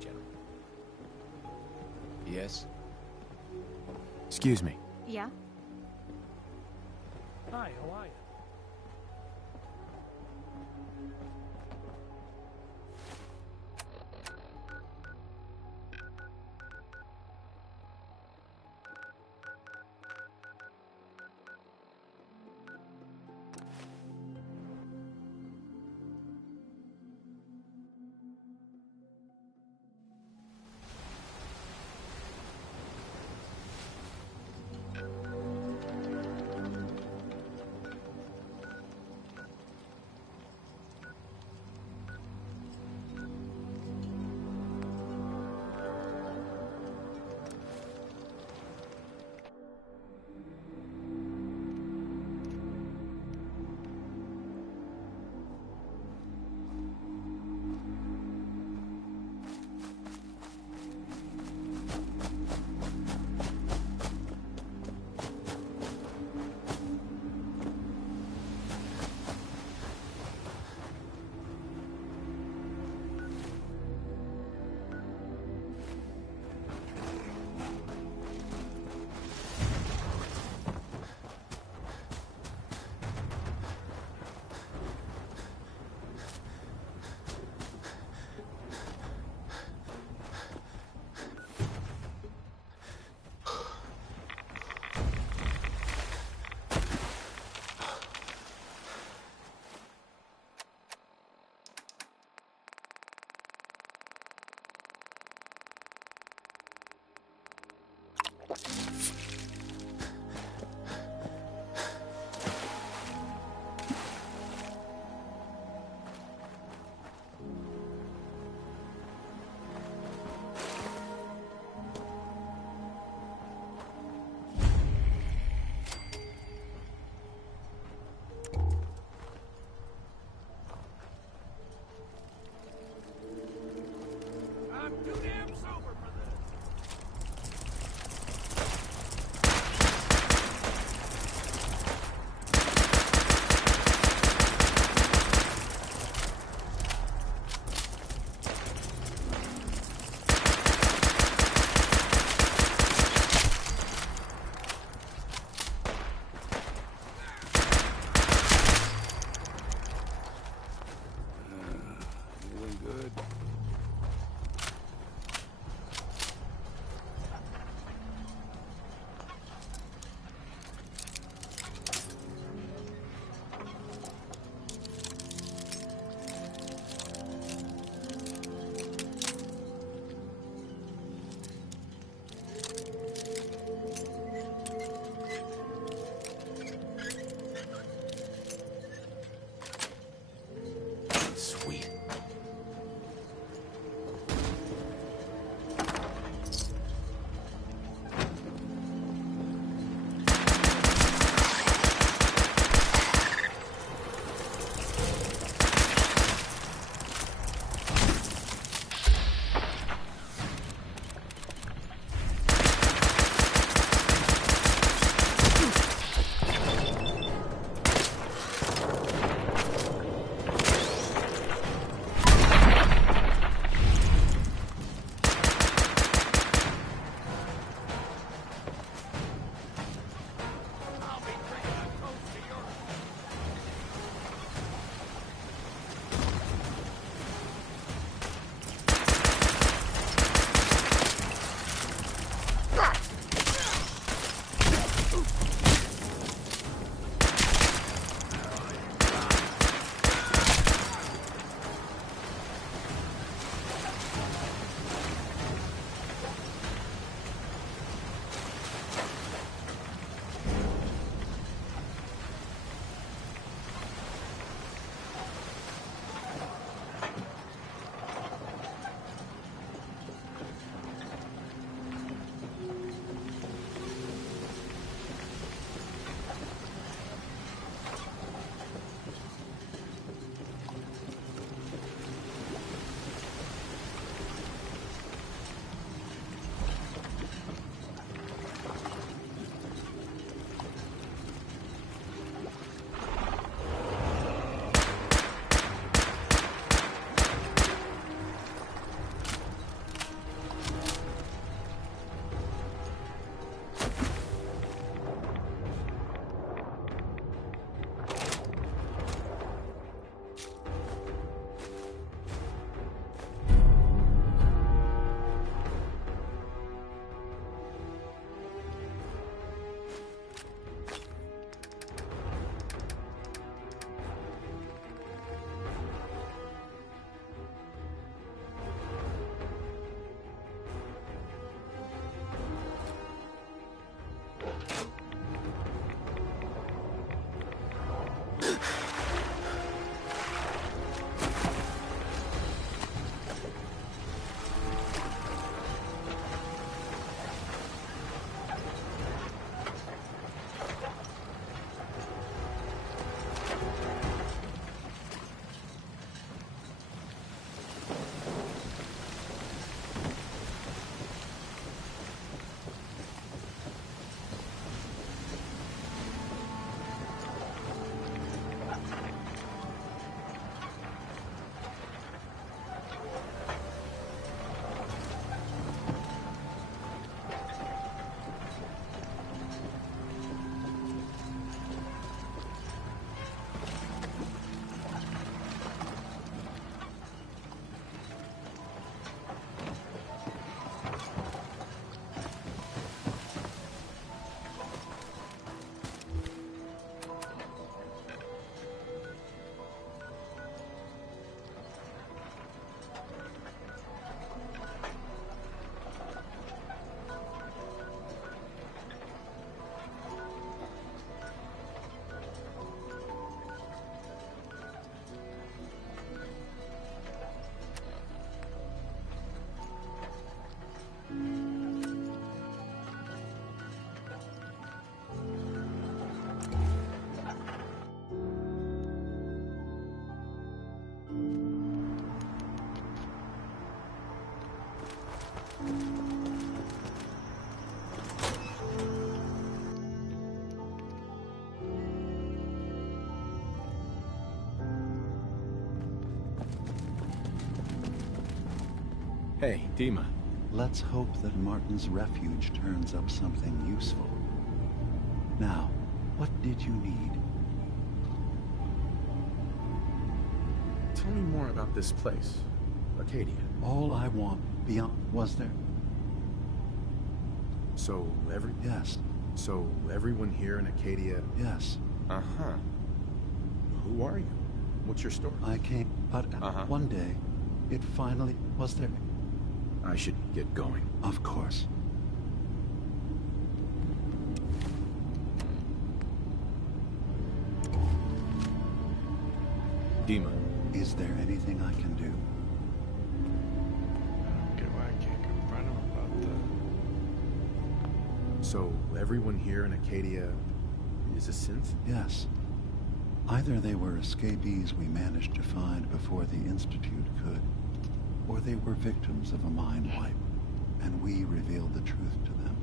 General. Yes? Excuse me. Yeah? Hi, how are you? Hey, Dima. Let's hope that Martin's refuge turns up something useful. Now, what did you need? Tell me more about this place, Arcadia. All I want beyond was there. So Yes. So everyone here in Acadia... Yes. Uh-huh. Who are you? What's your story? I came, but one day, it finally was there. I should get going. Of course. Dima. Is there anything I can do? I don't get why I can't confront him about that. So everyone here in Acadia is a synth? Yes. Either they were escapees we managed to find before the Institute could, or they were victims of a mind wipe, and we revealed the truth to them.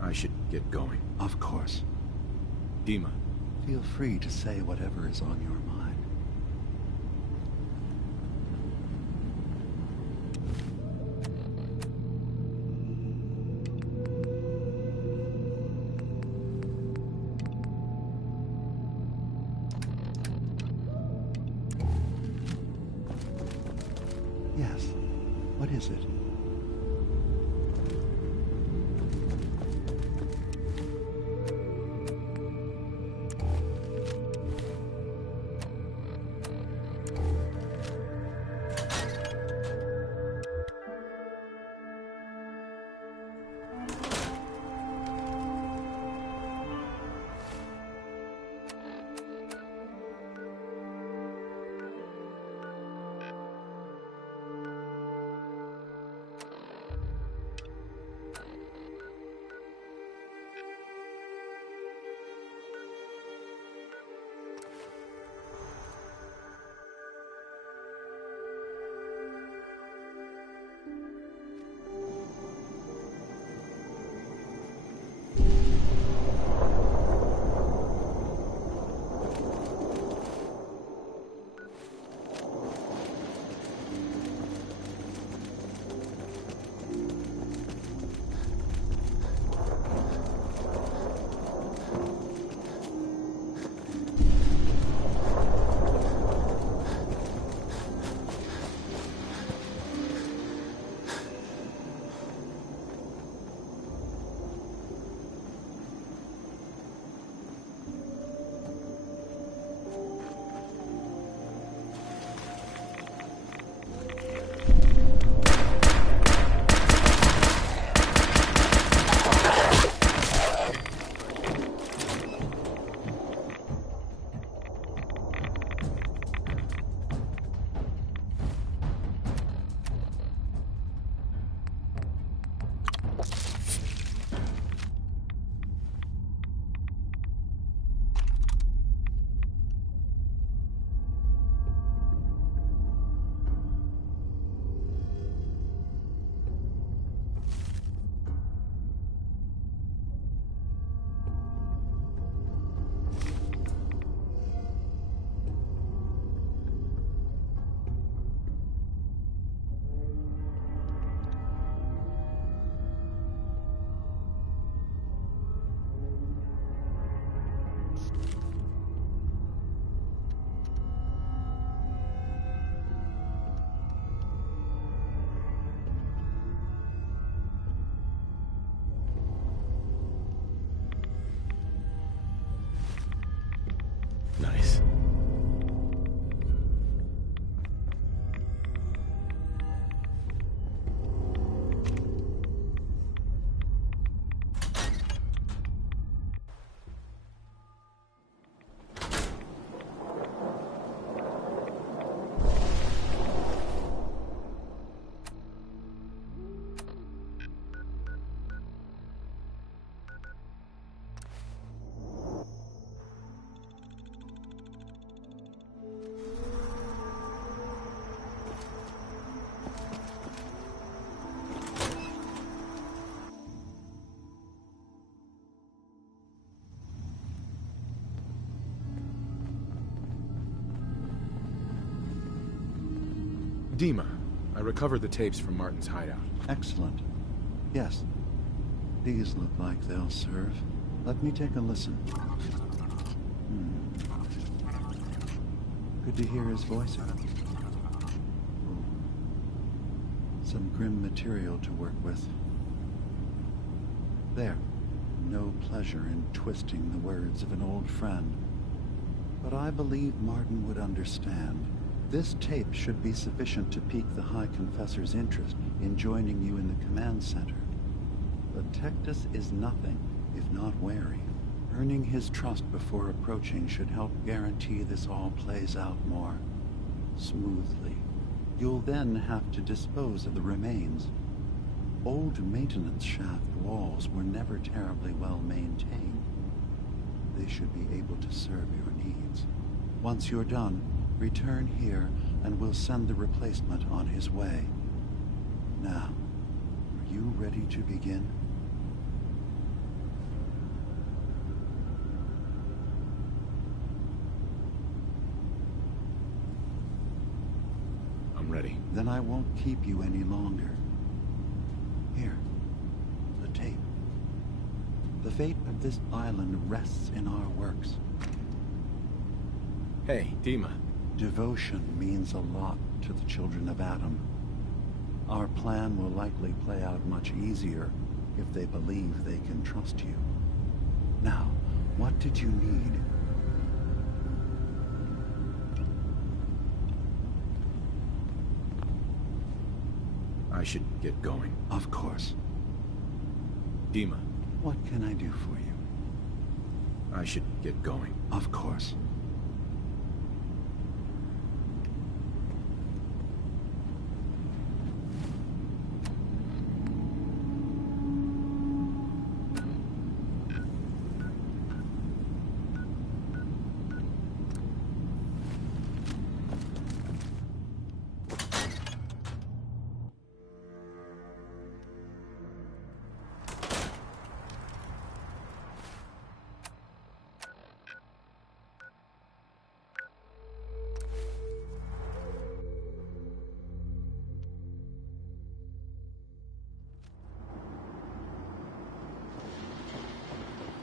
I should get going. Of course. Dima. Feel free to say whatever is on your mind. Yes. What is it? Nice. Dima, I recovered the tapes from Martin's hideout. Excellent. Yes. These look like they'll serve. Let me take a listen. Good to hear his voice. Ooh. Some grim material to work with. There. No pleasure in twisting the words of an old friend. But I believe Martin would understand. This tape should be sufficient to pique the High Confessor's interest in joining you in the command center. But Tectus is nothing if not wary. Earning his trust before approaching should help guarantee this all plays out more smoothly. You'll then have to dispose of the remains. Old maintenance shaft walls were never terribly well maintained. They should be able to serve your needs. Once you're done, return here and we'll send the replacement on his way. Now, are you ready to begin? I'm ready. Then I won't keep you any longer. Here, the tape. The fate of this island rests in our works. Hey, Dima. Devotion means a lot to the children of Adam. Our plan will likely play out much easier if they believe they can trust you. Now, what did you need? I should get going. Of course. Dima. What can I do for you? I should get going. Of course.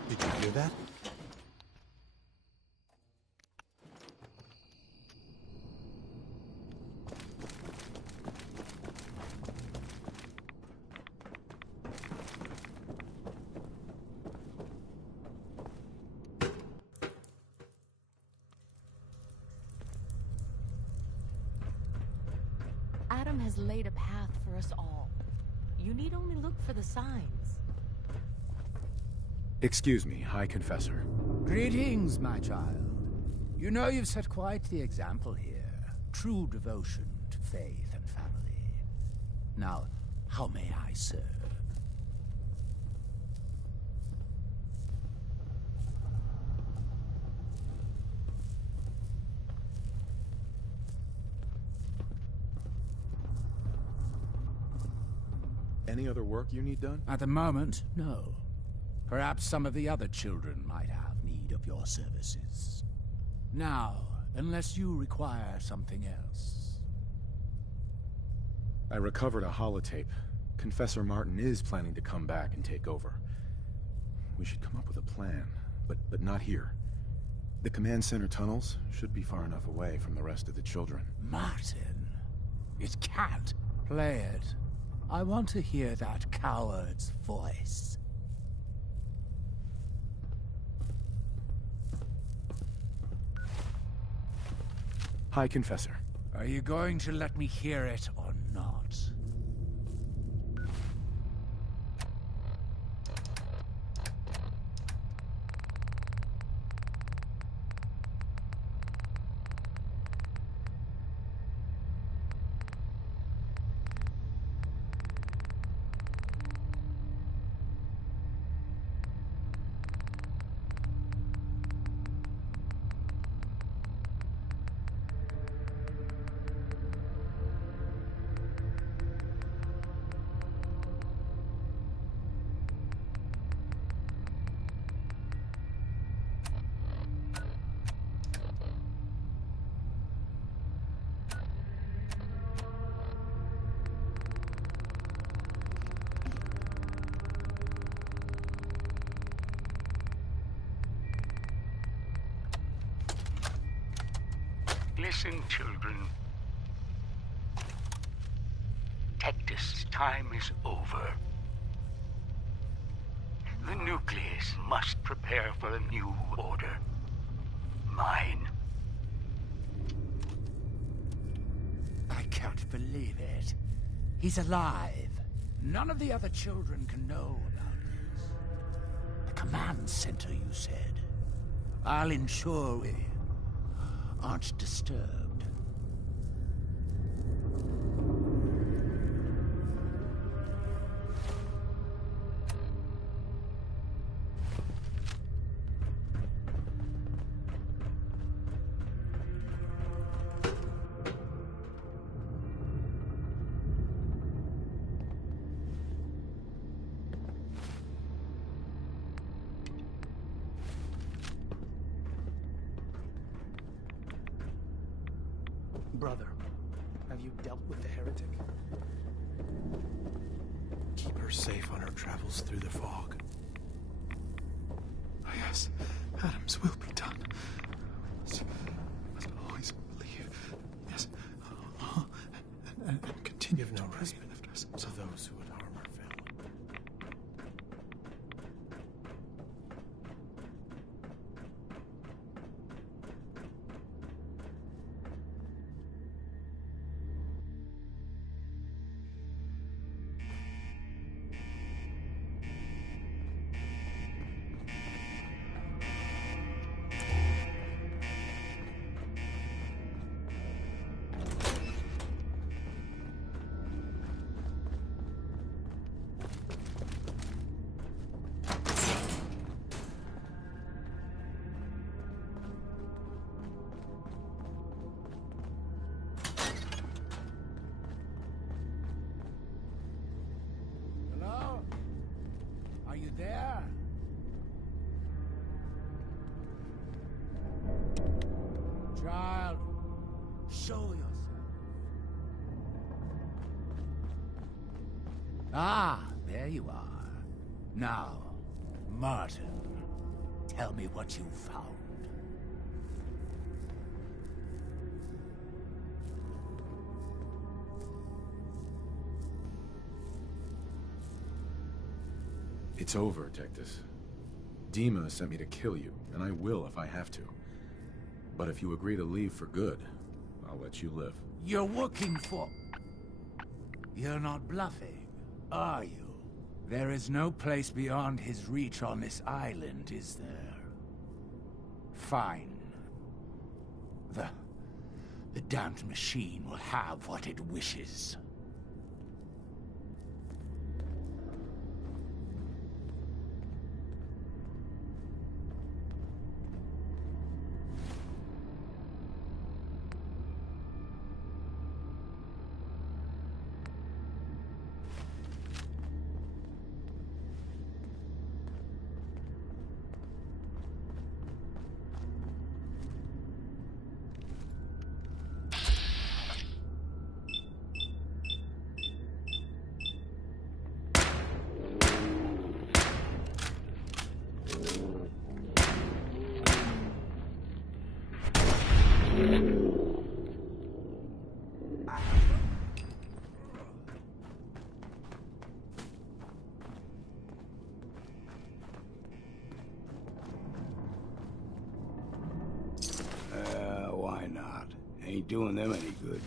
Did you hear that? Adam has laid a path for us all. You need only look for the signs. Excuse me, High Confessor. Greetings, my child. You know you've set quite the example here. True devotion to faith and family. Now, how may I serve? Any other work you need done? At the moment, no. Perhaps some of the other children might have need of your services. Now, unless you require something else. I recovered a holotape. Confessor Martin is planning to come back and take over. We should come up with a plan, but not here. The command center tunnels should be far enough away from the rest of the children. Martin, it can't. Play it. I want to hear that coward's voice. High Confessor. Are you going to let me hear it or not? missing children. Tectus, time is over. The nucleus must prepare for a new order. Mine. I can't believe it. He's alive. None of the other children can know about this. The command center, you said. I'll ensure we aren't disturbed. Brother, have you dealt with the heretic? Keep her safe on her travels through the fog. Yes, Adams will be done. Must always believe. Yes. And continue Give no to respite lift us to those who would harm our family. Hello? Are you there? Child, show yourself. Ah, there you are. Now, Martin, tell me what you found. It's over, Tectus. Dima sent me to kill you, and I will if I have to. But if you agree to leave for good, I'll let you live. You're working for... You're not bluffing, are you? There is no place beyond his reach on this island, is there? Fine. The damned machine will have what it wishes. Why not? Ain't doing them any good.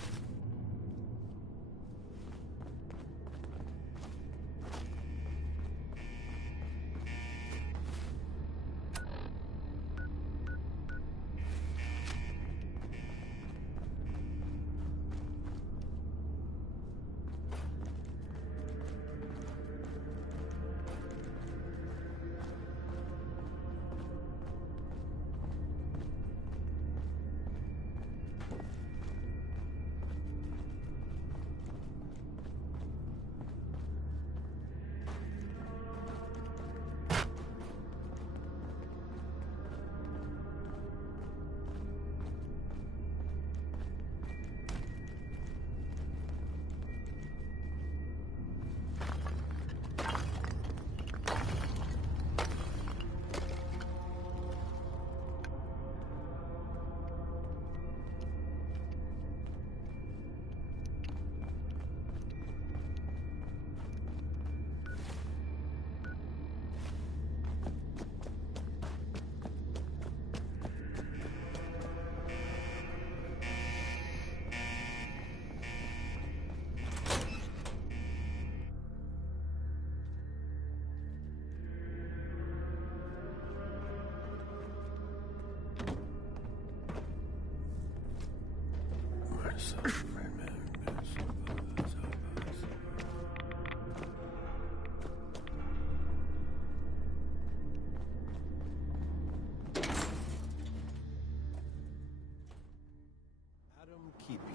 Adam keep you.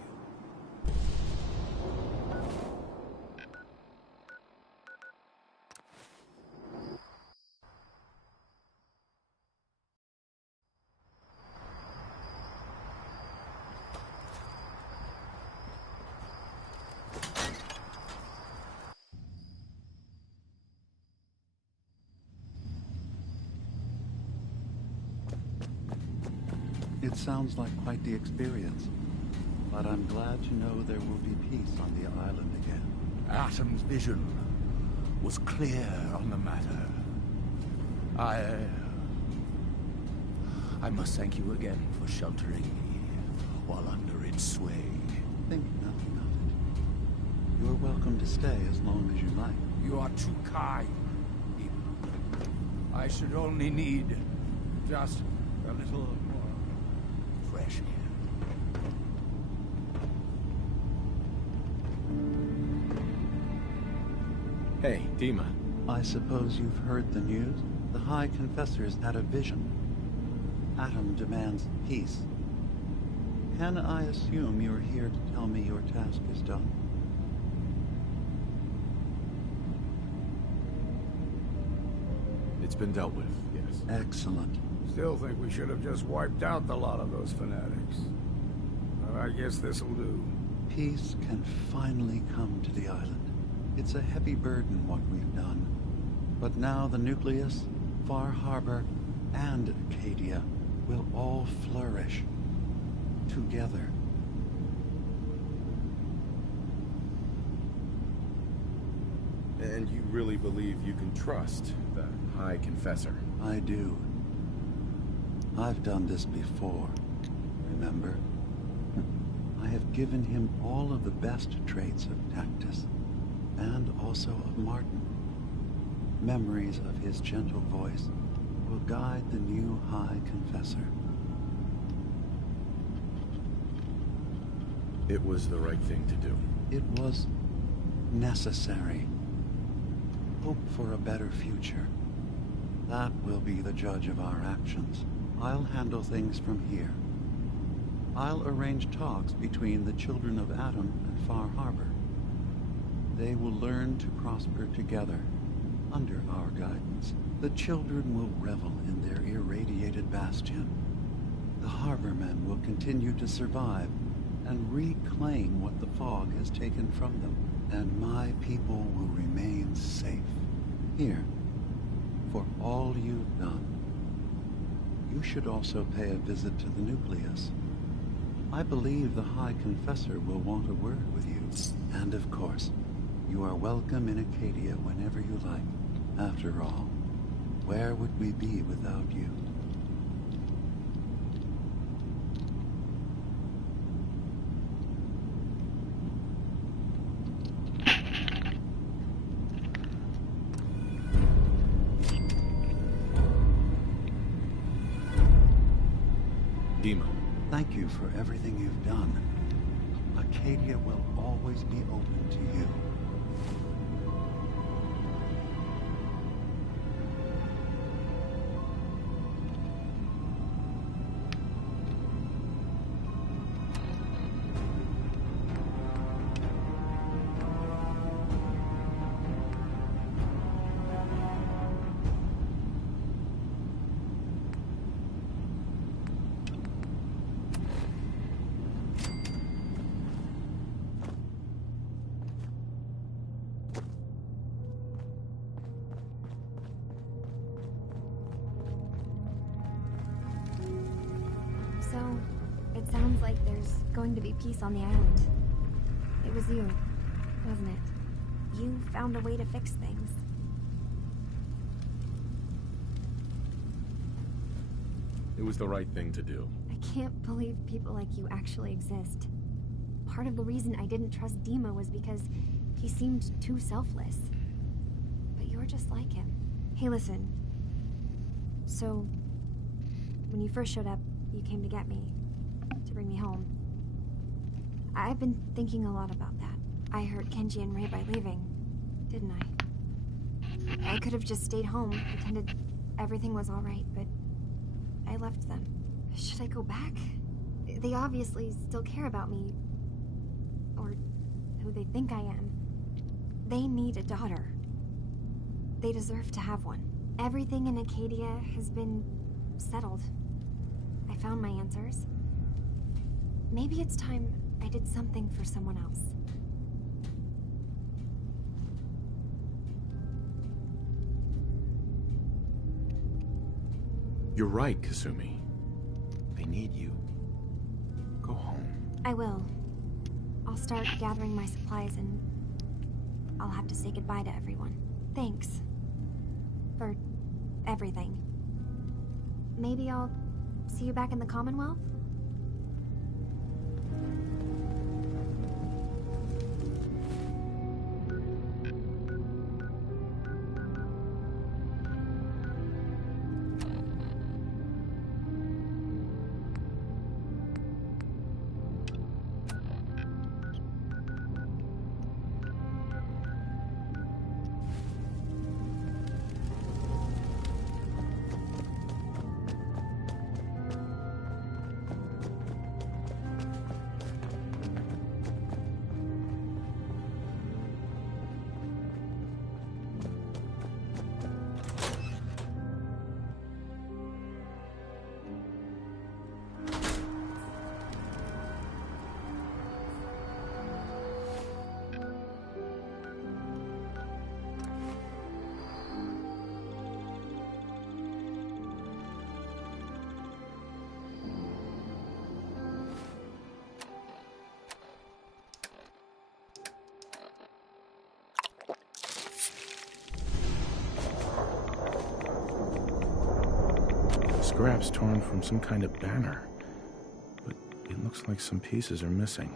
It sounds like quite the experience, but I'm glad to know there will be peace on the island again. Atom's vision was clear on the matter. I must thank you again for sheltering me while under its sway. Think nothing of it. You're welcome to stay as long as you like. You are too kind, Eden. I should only need just a little more fresh air. Hey, Dima. I suppose you've heard the news? The High Confessor's had a vision. Atom demands peace. Can I assume you're here to tell me your task is done? It's been dealt with, yes. Excellent. Still think we should have just wiped out the lot of those fanatics. But I guess this'll do. Peace can finally come to the island. It's a heavy burden what we've done. But now the Nucleus, Far Harbor, and Acadia will all flourish together. And you really believe you can trust the High Confessor? I do. I've done this before, remember? I have given him all of the best traits of Tactus, and also of Martin. Memories of his gentle voice will guide the new High Confessor. It was the right thing to do. It was necessary. Hope for a better future. That will be the judge of our actions. I'll handle things from here. I'll arrange talks between the children of Atom and Far Harbor. They will learn to prosper together under our guidance. The children will revel in their irradiated bastion. The Harbormen will continue to survive and reclaim what the fog has taken from them. And my people will remain safe. Here, for all you've done. You should also pay a visit to the Nucleus. I believe the High Confessor will want a word with you. And of course, you are welcome in Acadia whenever you like. After all, where would we be without you? Dima. Thank you for everything you've done. Acadia will always be open to you. So, it sounds like there's going to be peace on the island. It was you, wasn't it? You found a way to fix things. It was the right thing to do. I can't believe people like you actually exist. Part of the reason I didn't trust Dima was because he seemed too selfless. But you're just like him. Hey, listen. So, when you first showed up, you came to get me, to bring me home. I've been thinking a lot about that. I hurt Kenji and Ray by leaving, didn't I? I could have just stayed home, pretended everything was alright, but I left them. Should I go back? They obviously still care about me. Or who they think I am. They need a daughter. They deserve to have one. Everything in Acadia has been settled. I found my answers. Maybe it's time I did something for someone else. You're right, Kasumi. They need you. Go home. I will. I'll start gathering my supplies and I'll have to say goodbye to everyone. Thanks. For everything. Maybe I'll see you back in the Commonwealth? Scraps torn from some kind of banner, but it looks like some pieces are missing.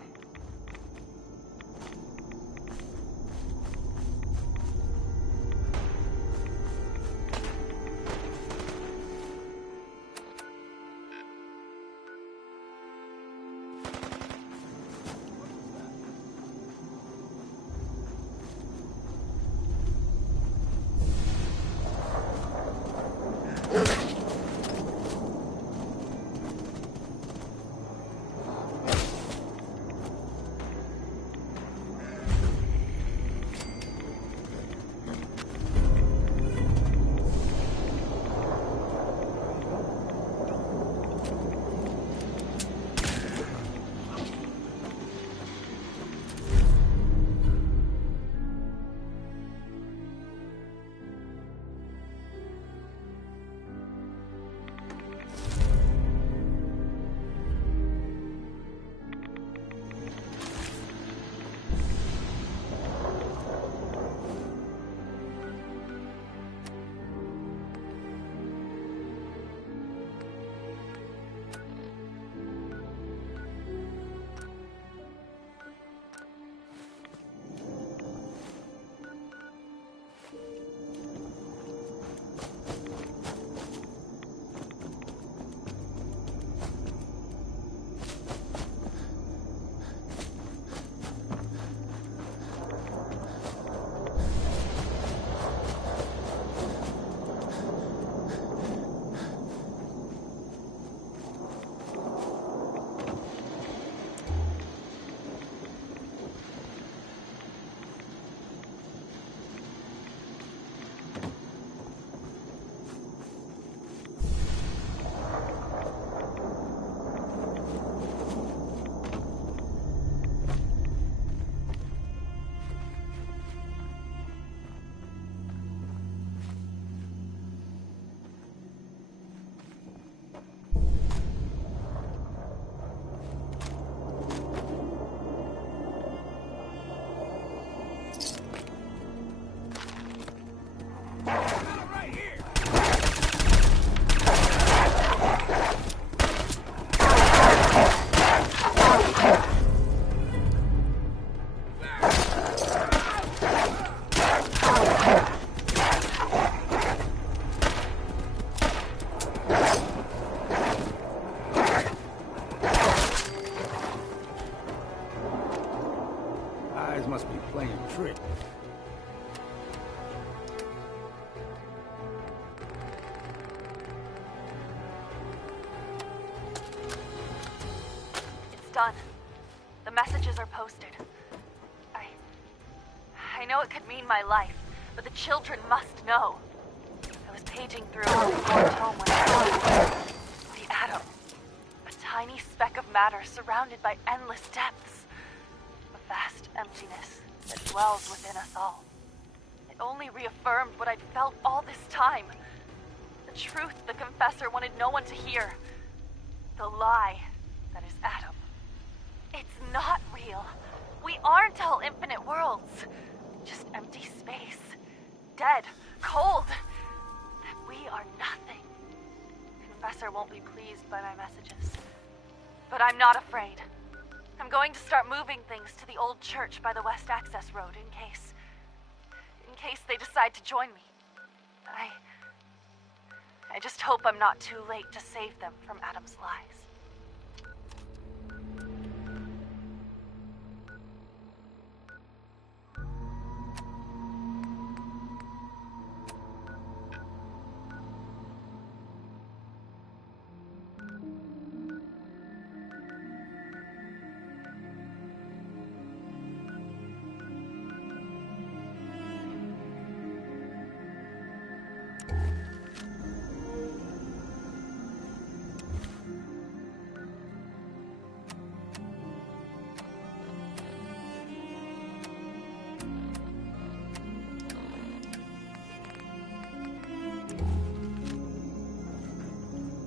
done. The messages are posted. I know it could mean my life, but the children must know. I was paging through a reformed home when I saw the atom. A tiny speck of matter surrounded by endless depths. A vast emptiness that dwells within us all. It only reaffirmed what I'd felt all this time. The truth the Confessor wanted no one to hear. The lie that is Adam. It's not real. We aren't all infinite worlds. Just empty space. Dead. Cold. That we are nothing. Confessor won't be pleased by my messages. But I'm not afraid. I'm going to start moving things to the old church by the West Access Road in case they decide to join me. I just hope I'm not too late to save them from Adam's lies.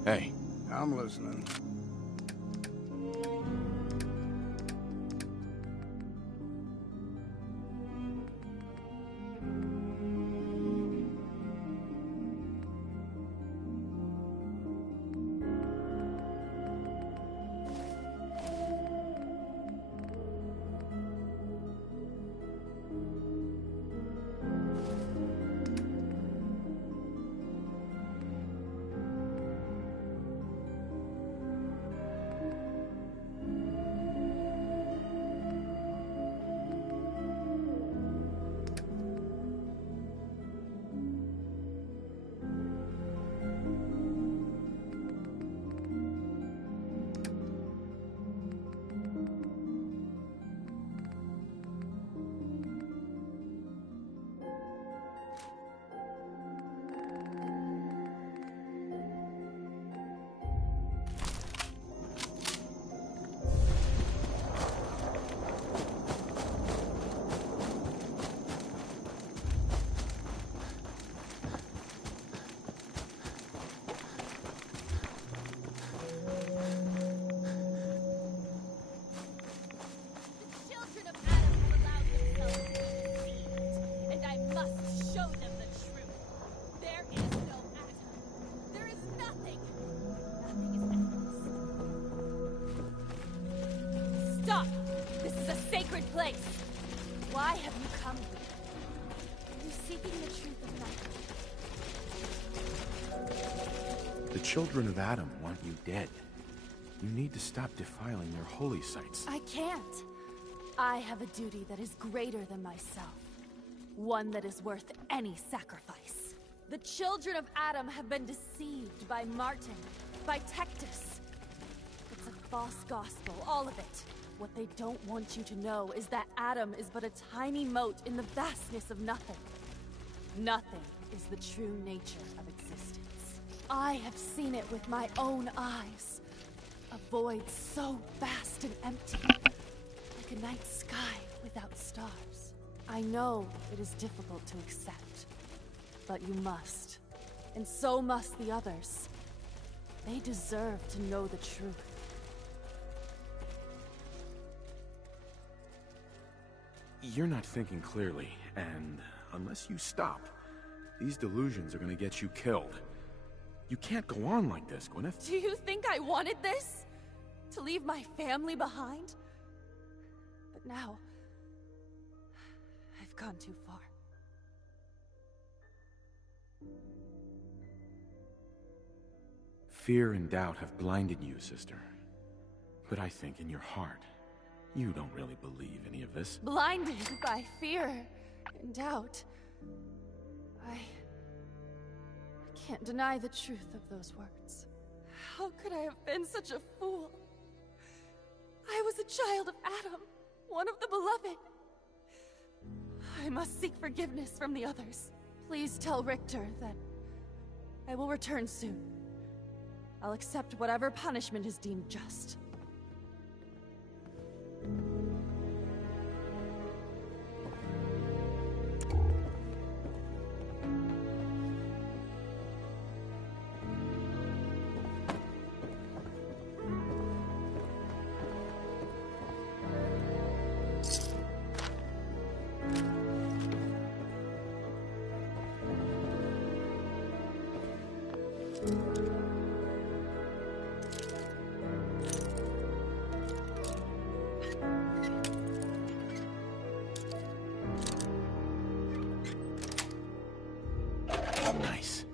Hey. I'm listening. Stop! This is a sacred place! Why have you come here? Are you seeking the truth of nothing? The children of Adam want you dead. You need to stop defiling their holy sites. I can't. I have a duty that is greater than myself. One that is worth any sacrifice. The children of Adam have been deceived by Martin, by Tectus. It's a false gospel, all of it. What they don't want you to know is that Adam is but a tiny mote in the vastness of nothing. Nothing is the true nature of existence. I have seen it with my own eyes. A void so vast and empty, like a night sky without stars. I know it is difficult to accept, but you must. And so must the others. They deserve to know the truth. You're not thinking clearly, and unless you stop, these delusions are gonna get you killed. You can't go on like this, Gwyneth. Do you think I wanted this? To leave my family behind? But now, I've gone too far. Fear and doubt have blinded you, sister. But I think in your heart, you don't really believe any of this. Blinded by fear and doubt. I can't deny the truth of those words. How could I have been such a fool? I was a child of Adam, one of the beloved. I must seek forgiveness from the others. Please tell Richter that I will return soon. I'll accept whatever punishment is deemed just. Nice.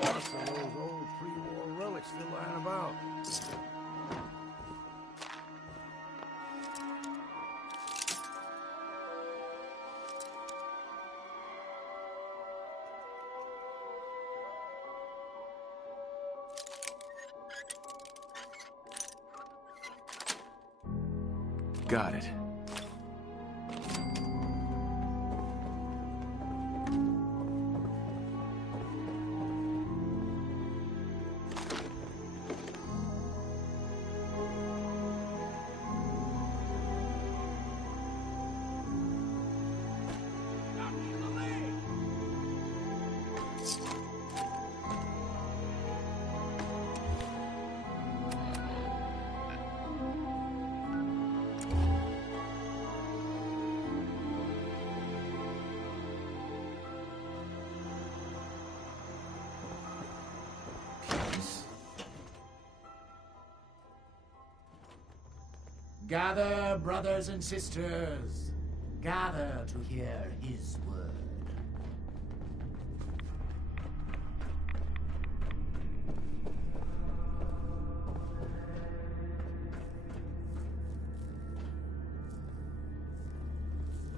Lots of those old pre-war relics still lying about. Got it. Gather, brothers and sisters. Gather to hear his word.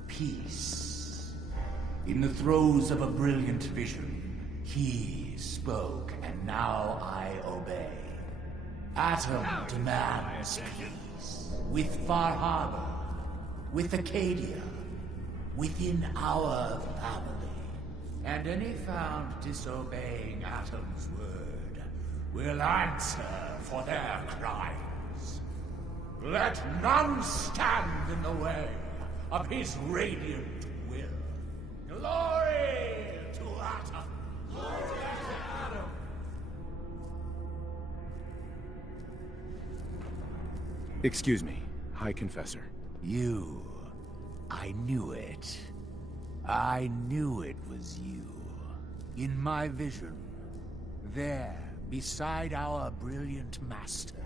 Peace. In the throes of a brilliant vision, he spoke, and now I obey. Atom demands peace. With Far Harbor, with Acadia, within our family. And any found disobeying Atom's word will answer for their crimes. Let none stand in the way of his radiant will. Glory to Atom! Glory to Atom! Excuse me, High Confessor. You. I knew it. I knew it was you. In my vision. There, beside our brilliant master.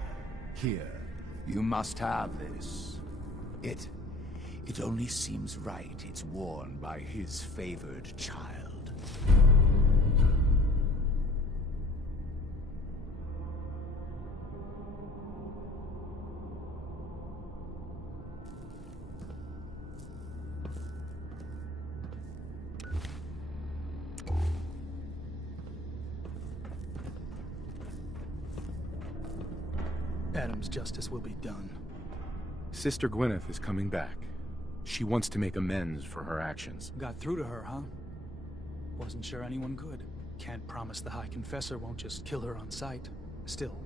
Here, you must have this. It only seems right it's worn by his favored child. Adam's justice will be done. Sister Gwyneth is coming back. She wants to make amends for her actions. Got through to her, huh? Wasn't sure anyone could. Can't promise the High Confessor won't just kill her on sight. Still,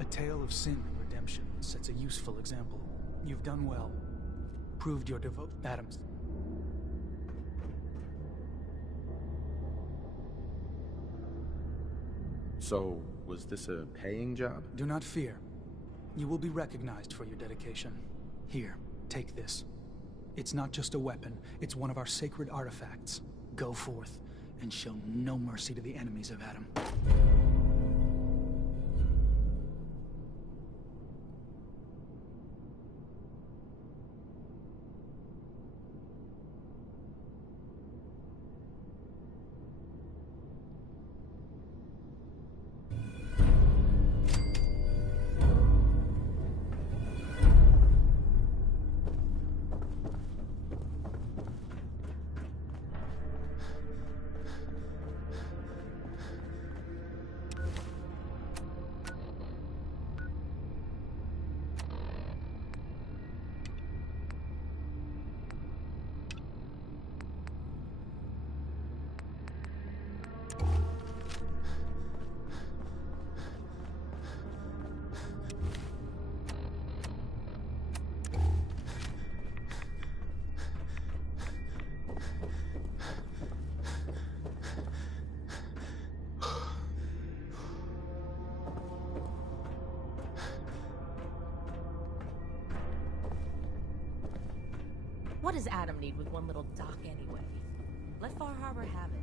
a tale of sin and redemption sets a useful example. You've done well. Proved your Adams. So, was this a paying job? Do not fear. You will be recognized for your dedication. Here, take this. It's not just a weapon, it's one of our sacred artifacts. Go forth, and show no mercy to the enemies of Adam. What does Adam need with one little dock anyway? Let Far Harbor have it.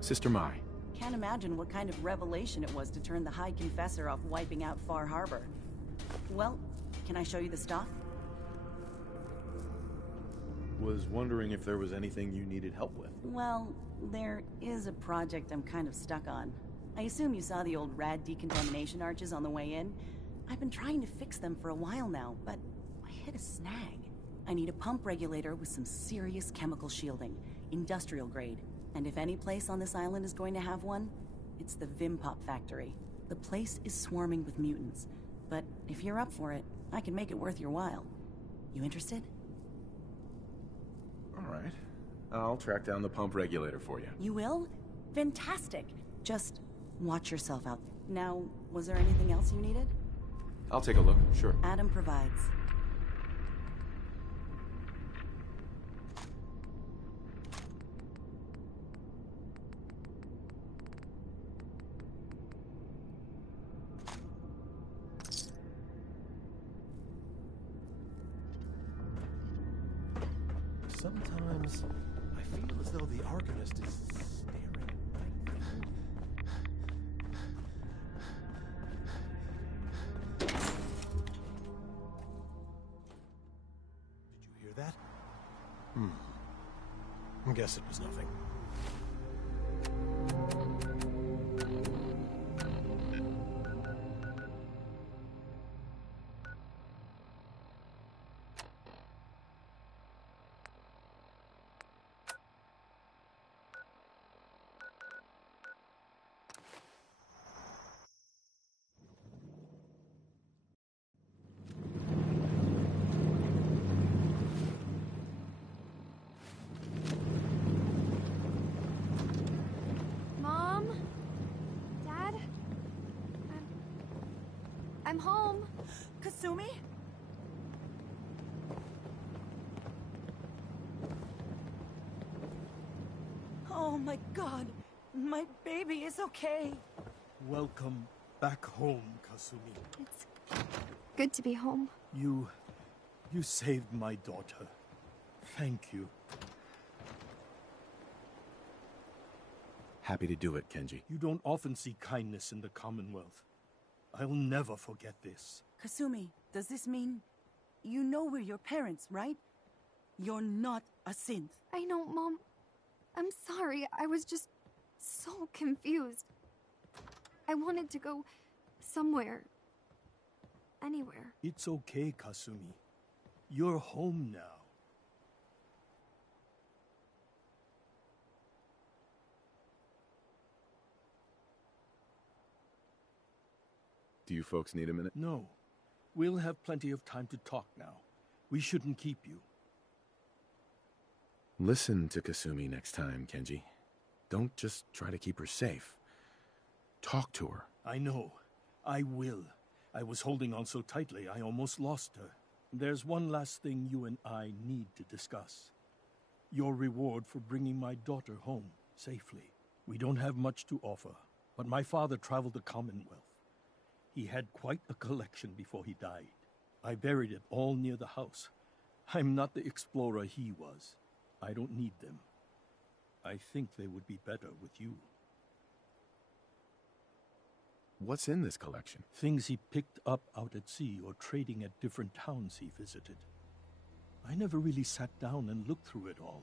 Sister Mai. Can't imagine what kind of revelation it was to turn the High Confessor off wiping out Far Harbor. Well, can I show you the stuff? Was wondering if there was anything you needed help with. Well, there is a project I'm kind of stuck on. I assume you saw the old rad decontamination arches on the way in. I've been trying to fix them for a while now, but I hit a snag. I need a pump regulator with some serious chemical shielding, industrial grade. And if any place on this island is going to have one, it's the Vimpop factory. The place is swarming with mutants, but if you're up for it, I can make it worth your while. You interested? All right. I'll track down the pump regulator for you. You will? Fantastic. Just watch yourself out. Now, was there anything else you needed? I'll take a look, sure. Adam provides. Sometimes I feel as though the Arcanist is staring right through. Did you hear that? I guess it was nothing. Mom? Dad? I'm home. Kasumi? Oh my god. My baby is okay. Welcome back home, Kasumi. It's good to be home. You saved my daughter. Thank you. Happy to do it, Kenji. You don't often see kindness in the Commonwealth. I'll never forget this. Kasumi, does this mean you know we're your parents, right? You're not a synth. I know, Mom. I'm sorry. I was just so confused. I wanted to go somewhere. Anywhere. It's okay, Kasumi. You're home now. Do you folks need a minute? No. We'll have plenty of time to talk now. We shouldn't keep you. Listen to Kasumi next time, Kenji. Don't just try to keep her safe. Talk to her. I know. I will. I was holding on so tightly I almost lost her. There's one last thing you and I need to discuss. Your reward for bringing my daughter home safely. We don't have much to offer, but my father traveled the Commonwealth. He had quite a collection before he died. I buried it all near the house. I'm not the explorer he was. I don't need them. I think they would be better with you. What's in this collection? Things he picked up out at sea or trading at different towns he visited. I never really sat down and looked through it all.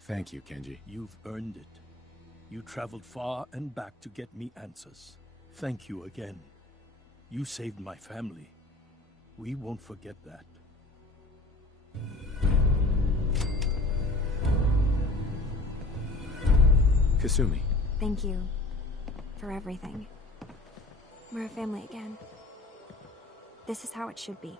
Thank you, Kenji. You've earned it. You traveled far and back to get me answers. Thank you again. You saved my family. We won't forget that. Kasumi. Thank you for everything. We're a family again. This is how it should be.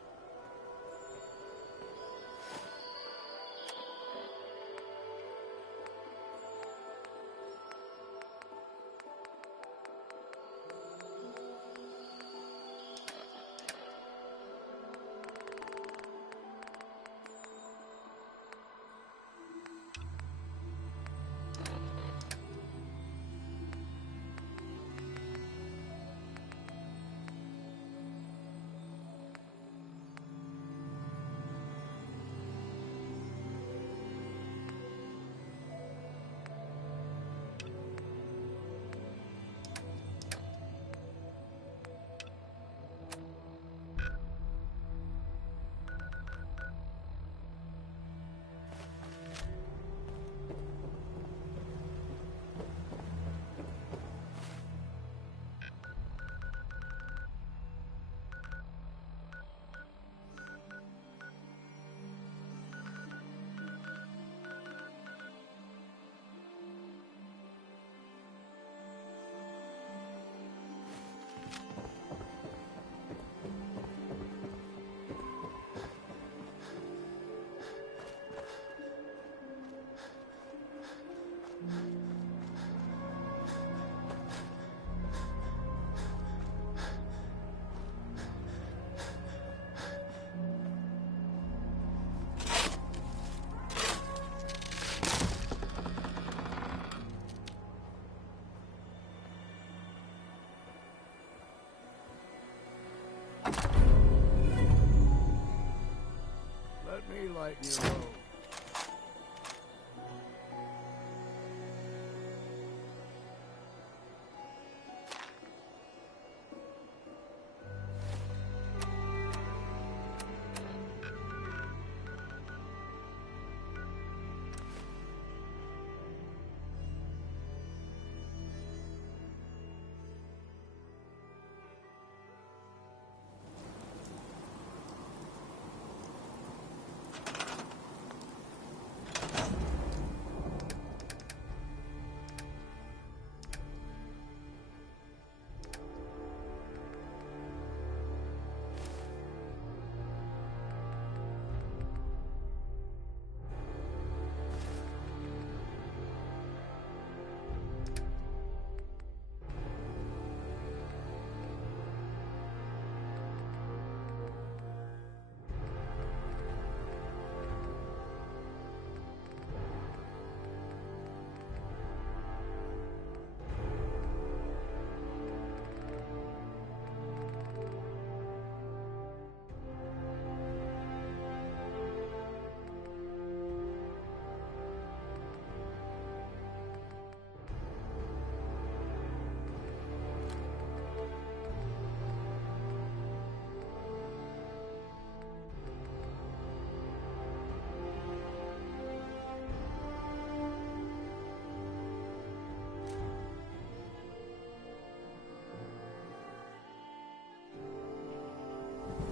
lighten your load.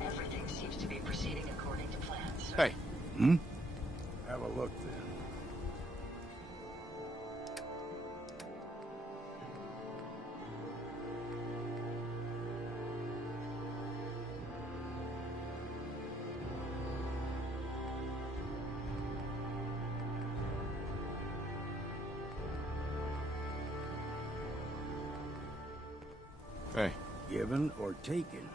Everything seems to be proceeding according to plan, sir. Hey. Hmm? Have a look then. Hey. Given or taken?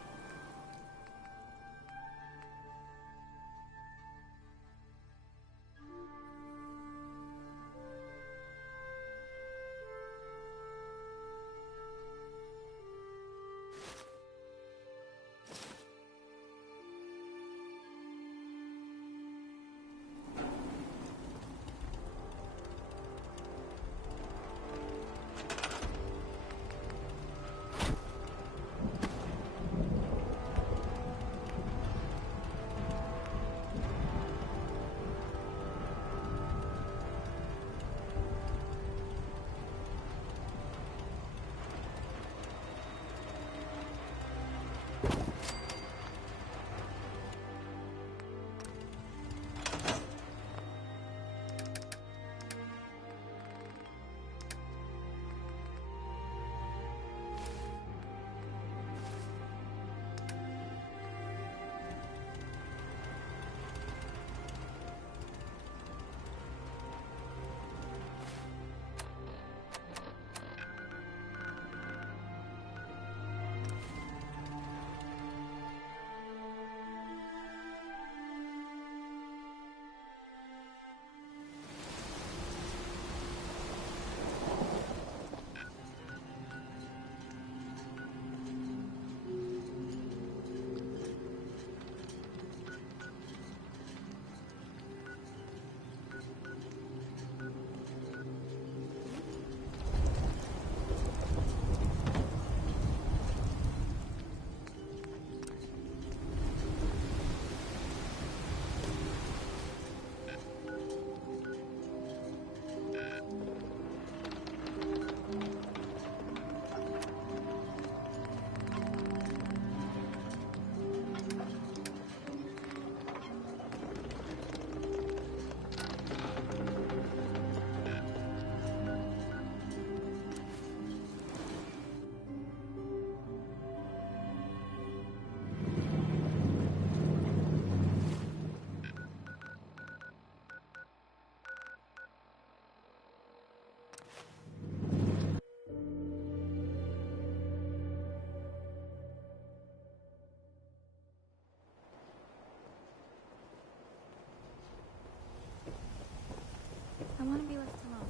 I want to be left alone.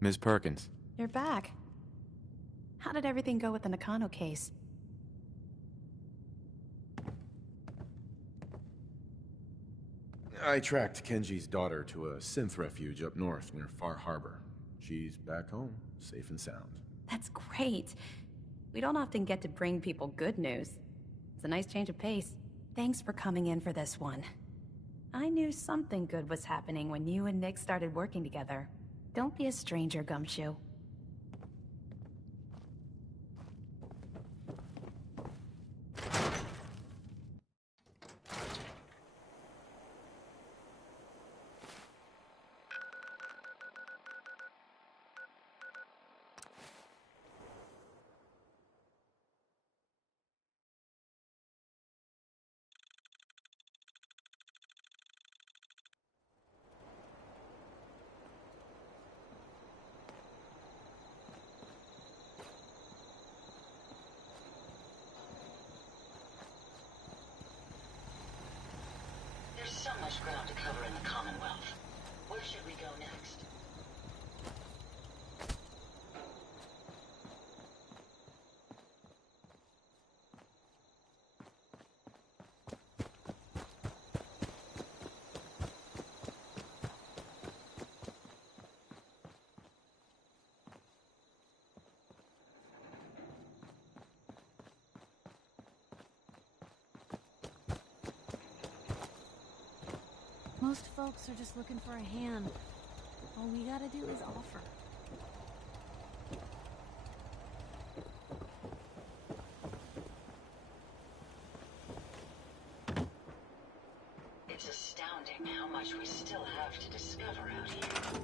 Ms. Perkins. You're back. How did everything go with the Nakano case? I tracked Kenji's daughter to a synth refuge up north near Far Harbor. She's back home, safe and sound. That's great. We don't often get to bring people good news. It's a nice change of pace. Thanks for coming in for this one. I knew something good was happening when you and Nick started working together. Don't be a stranger, Gumshoe. There's so much ground to cover in the Commonwealth. Where should we go next? Most folks are just looking for a hand. All we gotta do is offer. It's astounding how much we still have to discover out here.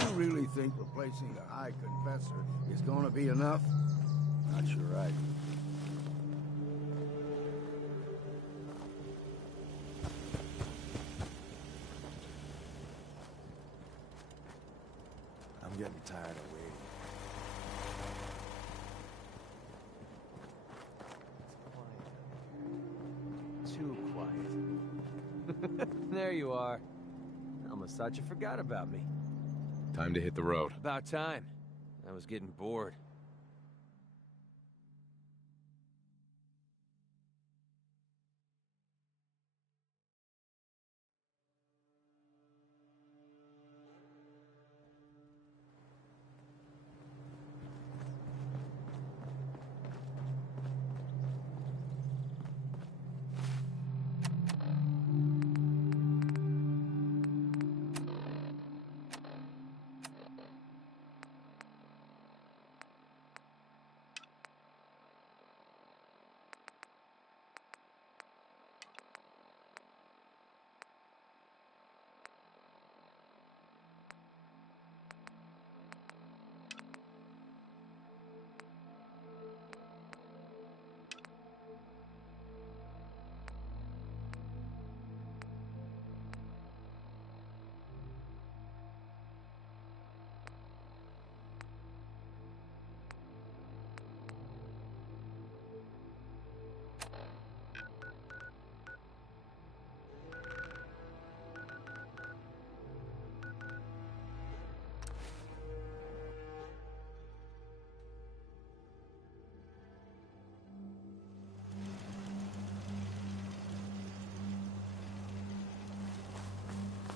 You really think replacing the High Confessor is gonna be enough? Not sure right. I'm getting tired of waiting. Too quiet. There you are. I almost thought you forgot about me. Time to hit the road. About time. I was getting bored.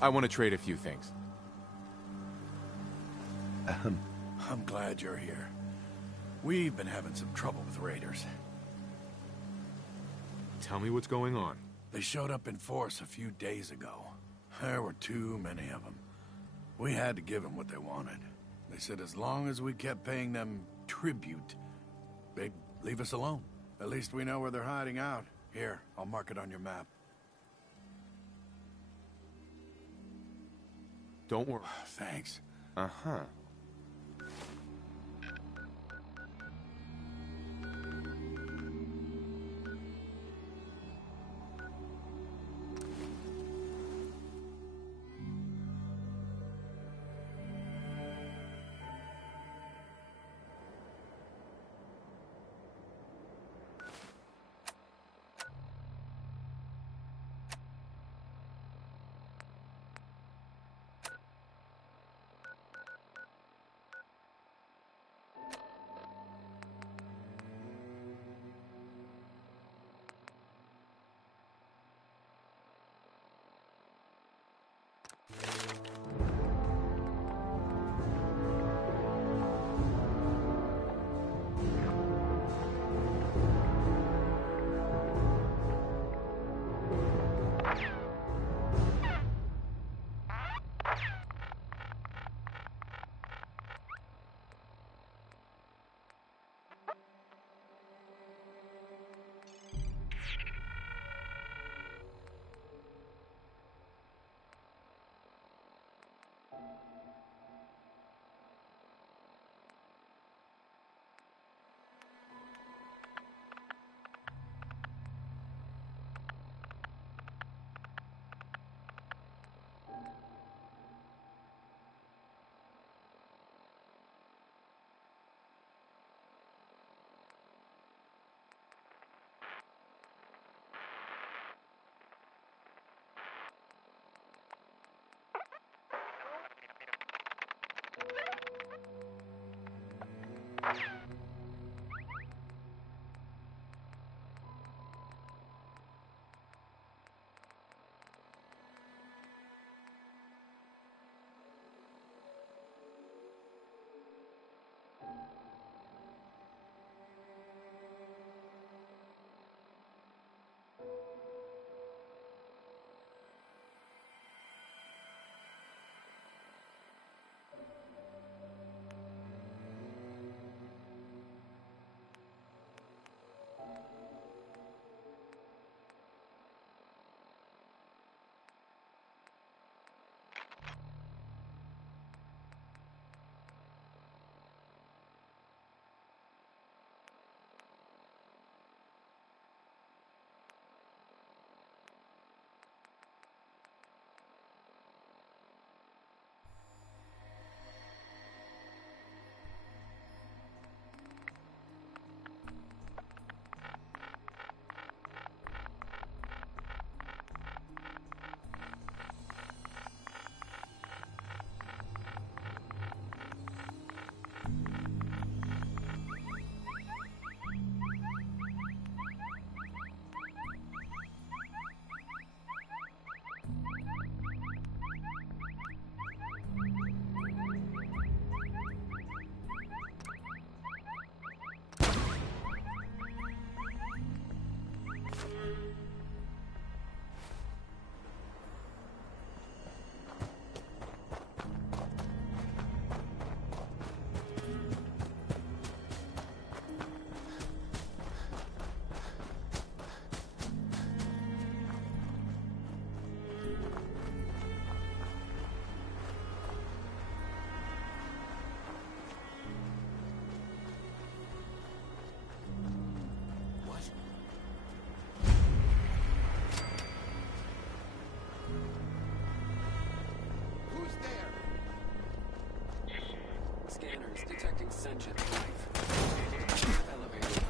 I want to trade a few things. I'm glad you're here. We've been having some trouble with raiders. Tell me what's going on. They showed up in force a few days ago. There were too many of them. We had to give them what they wanted. They said as long as we kept paying them tribute, they'd leave us alone. At least we know where they're hiding out. Here, I'll mark it on your map. Don't worry. Thanks. Uh-huh. Reporting sentient life. Elevator.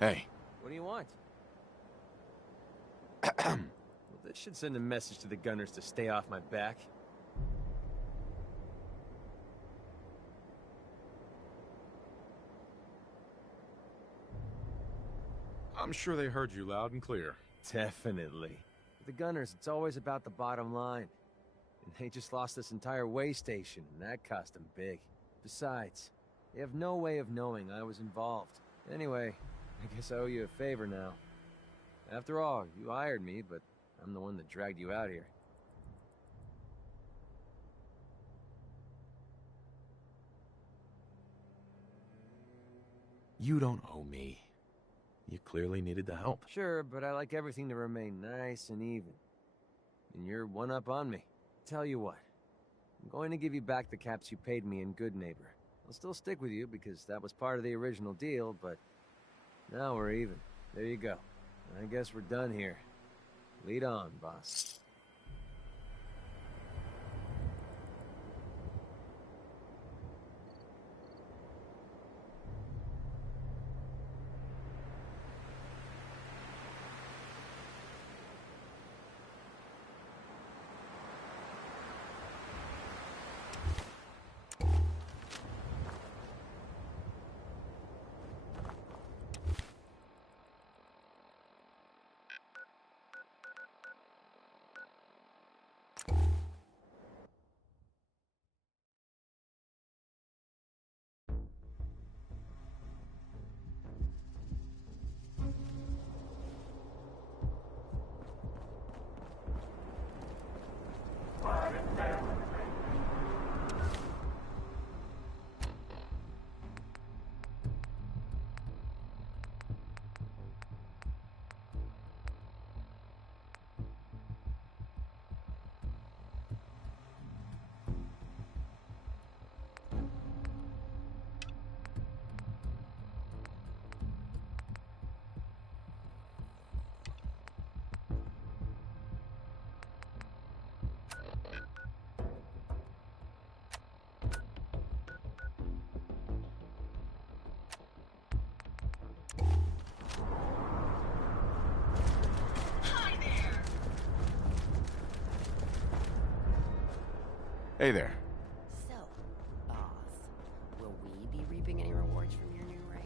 Hey. What do you want? Well, this should send a message to the gunners to stay off my back. I'm sure they heard you loud and clear. Definitely. For the gunners, it's always about the bottom line. And they just lost this entire way station, and that cost them big. Besides, they have no way of knowing I was involved. Anyway, I guess I owe you a favor now. After all, you hired me, but I'm the one that dragged you out here. You don't owe me. You clearly needed the help. Sure, but I like everything to remain nice and even. And you're one up on me. Tell you what, I'm going to give you back the caps you paid me in Good Neighbor. I'll still stick with you because that was part of the original deal, but now we're even. There you go. I guess we're done here. Lead on, boss. Hey there. So, boss, will we be reaping any rewards from your new raid?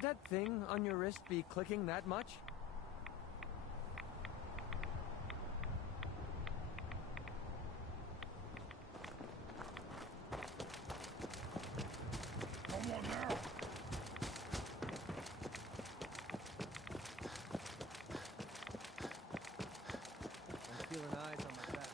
Should that thing on your wrist be clicking that much? Come on now. I'm feeling eyes on my back.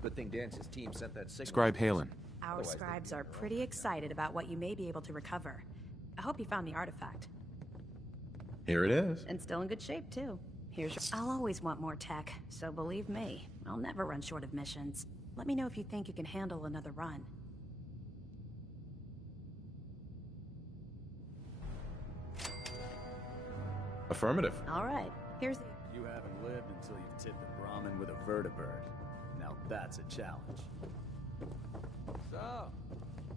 Good thing Dance's team sent that signal. Scribe Halen. Our scribes are pretty excited about what you may be able to recover. I hope you found the artifact. Here it is. And still in good shape, too. Here's your... I'll always want more tech, so believe me, I'll never run short of missions. Let me know if you think you can handle another run. Affirmative. All right, here's the... You haven't lived until you've tipped a Brahmin with a vertibird. Now that's a challenge. So,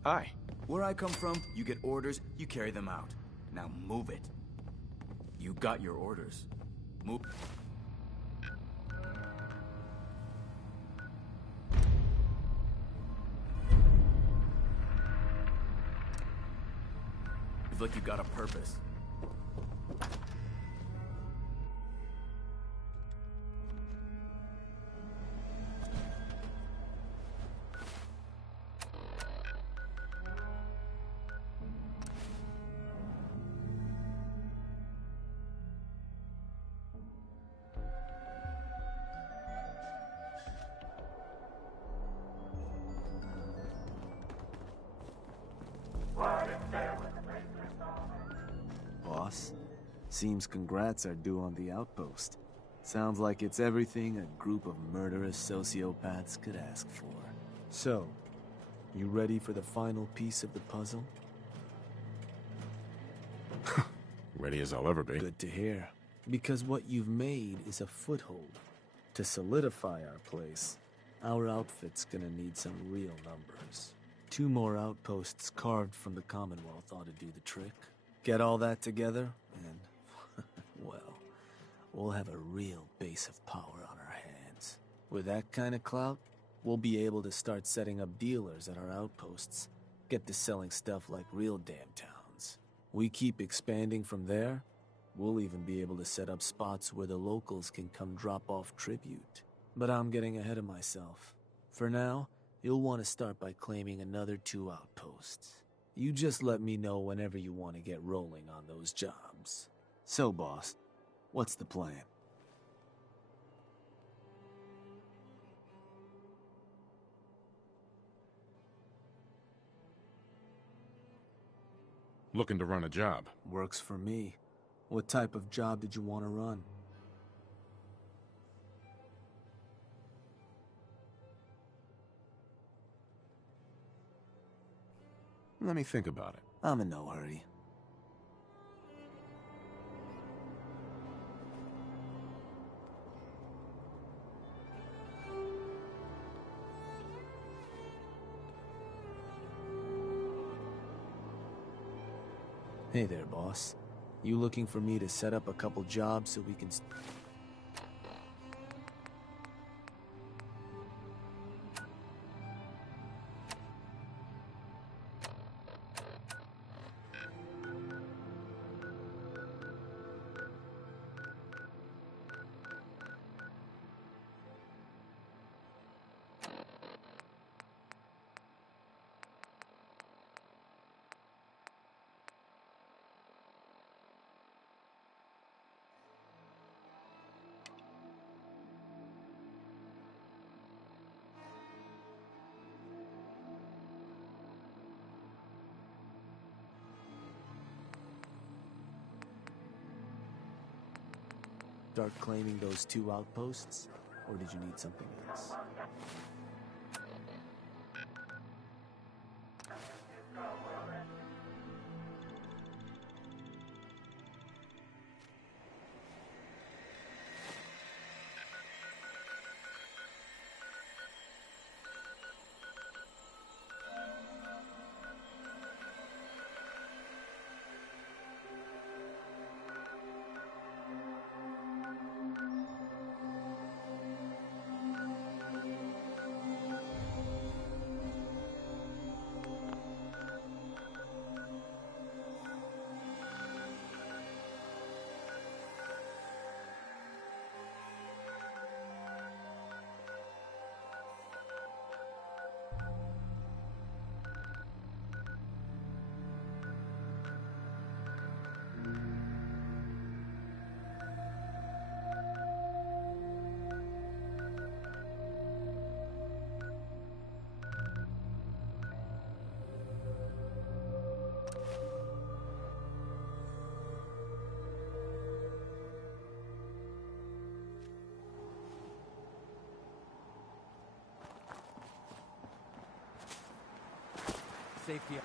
Hi. Where I come from, you get orders, you carry them out. Now move it. You got your orders. Move. It's like you got a purpose. Boss, seems congrats are due on the outpost. Sounds like it's everything a group of murderous sociopaths could ask for. So, you ready for the final piece of the puzzle? Ready as I'll ever be. Good to hear. Because what you've made is a foothold. To solidify our place, our outfit's gonna need some real numbers. 2 more outposts carved from the Commonwealth ought to do the trick. Get all that together, and, well, we'll have a real base of power on our hands. With that kind of clout, we'll be able to start setting up dealers at our outposts. Get to selling stuff like real damn towns. We keep expanding from there, we'll even be able to set up spots where the locals can come drop off tribute. But I'm getting ahead of myself. For now, you'll want to start by claiming another 2 outposts. You just let me know whenever you want to get rolling on those jobs. So, boss, what's the plan? Looking to run a job. Works for me. What type of job did you want to run? Let me think about it. I'm in no hurry. Hey there, boss. You looking for me to set up a couple jobs so we can... Start claiming those 2 outposts? Or did you need something else? Safety.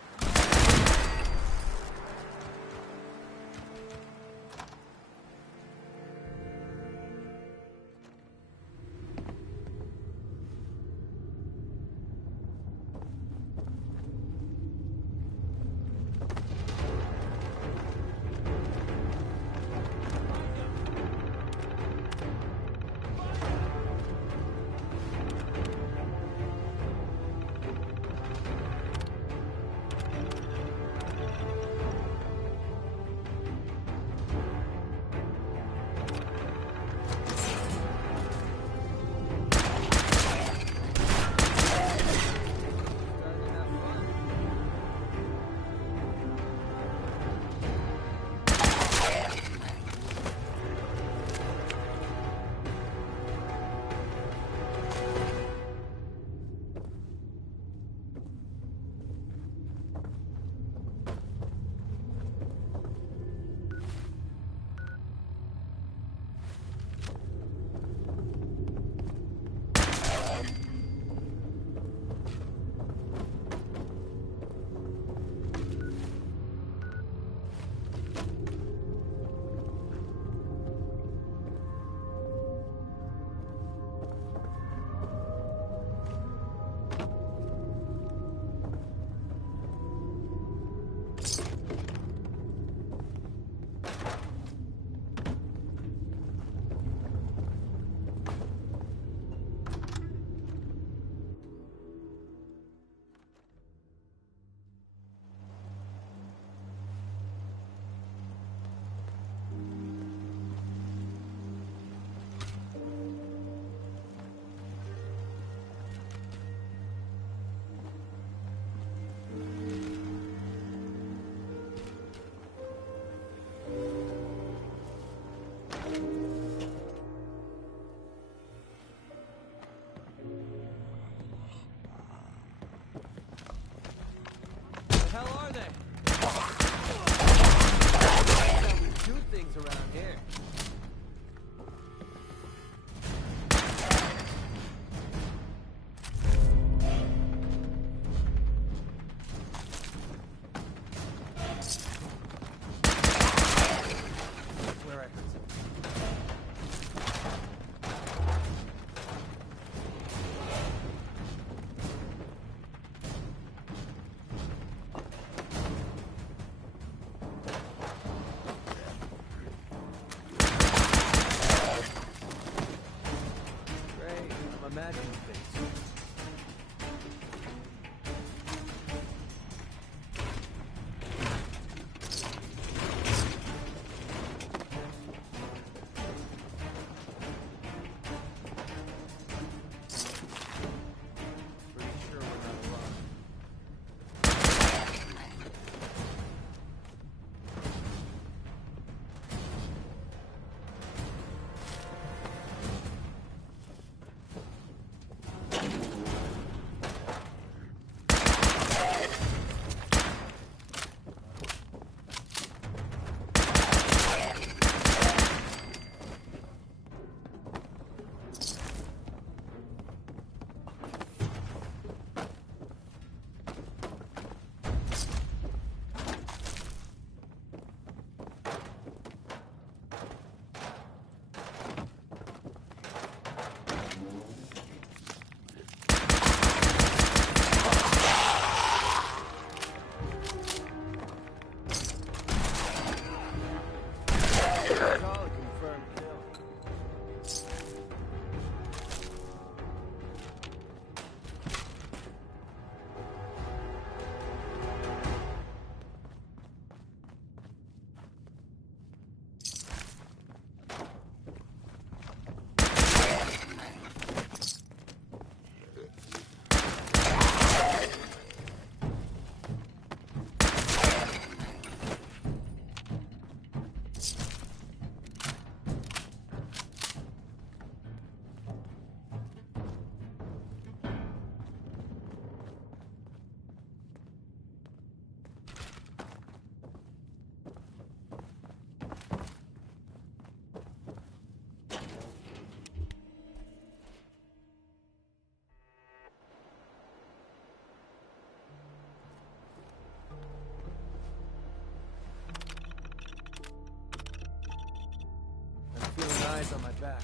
eyes on my back.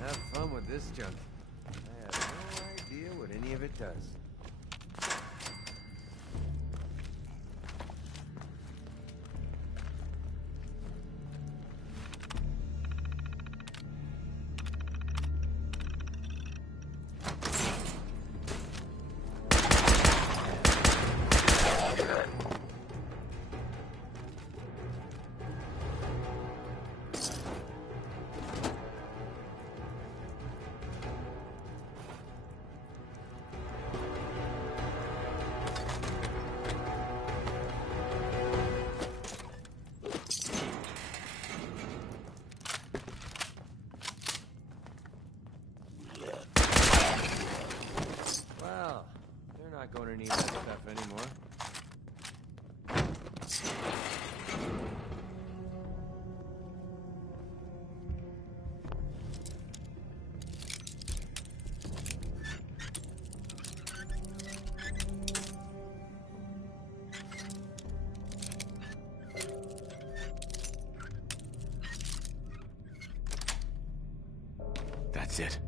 Have fun with this junk. I have no idea what any of it does. Well, they're not going to need that stuff anymore. That's it.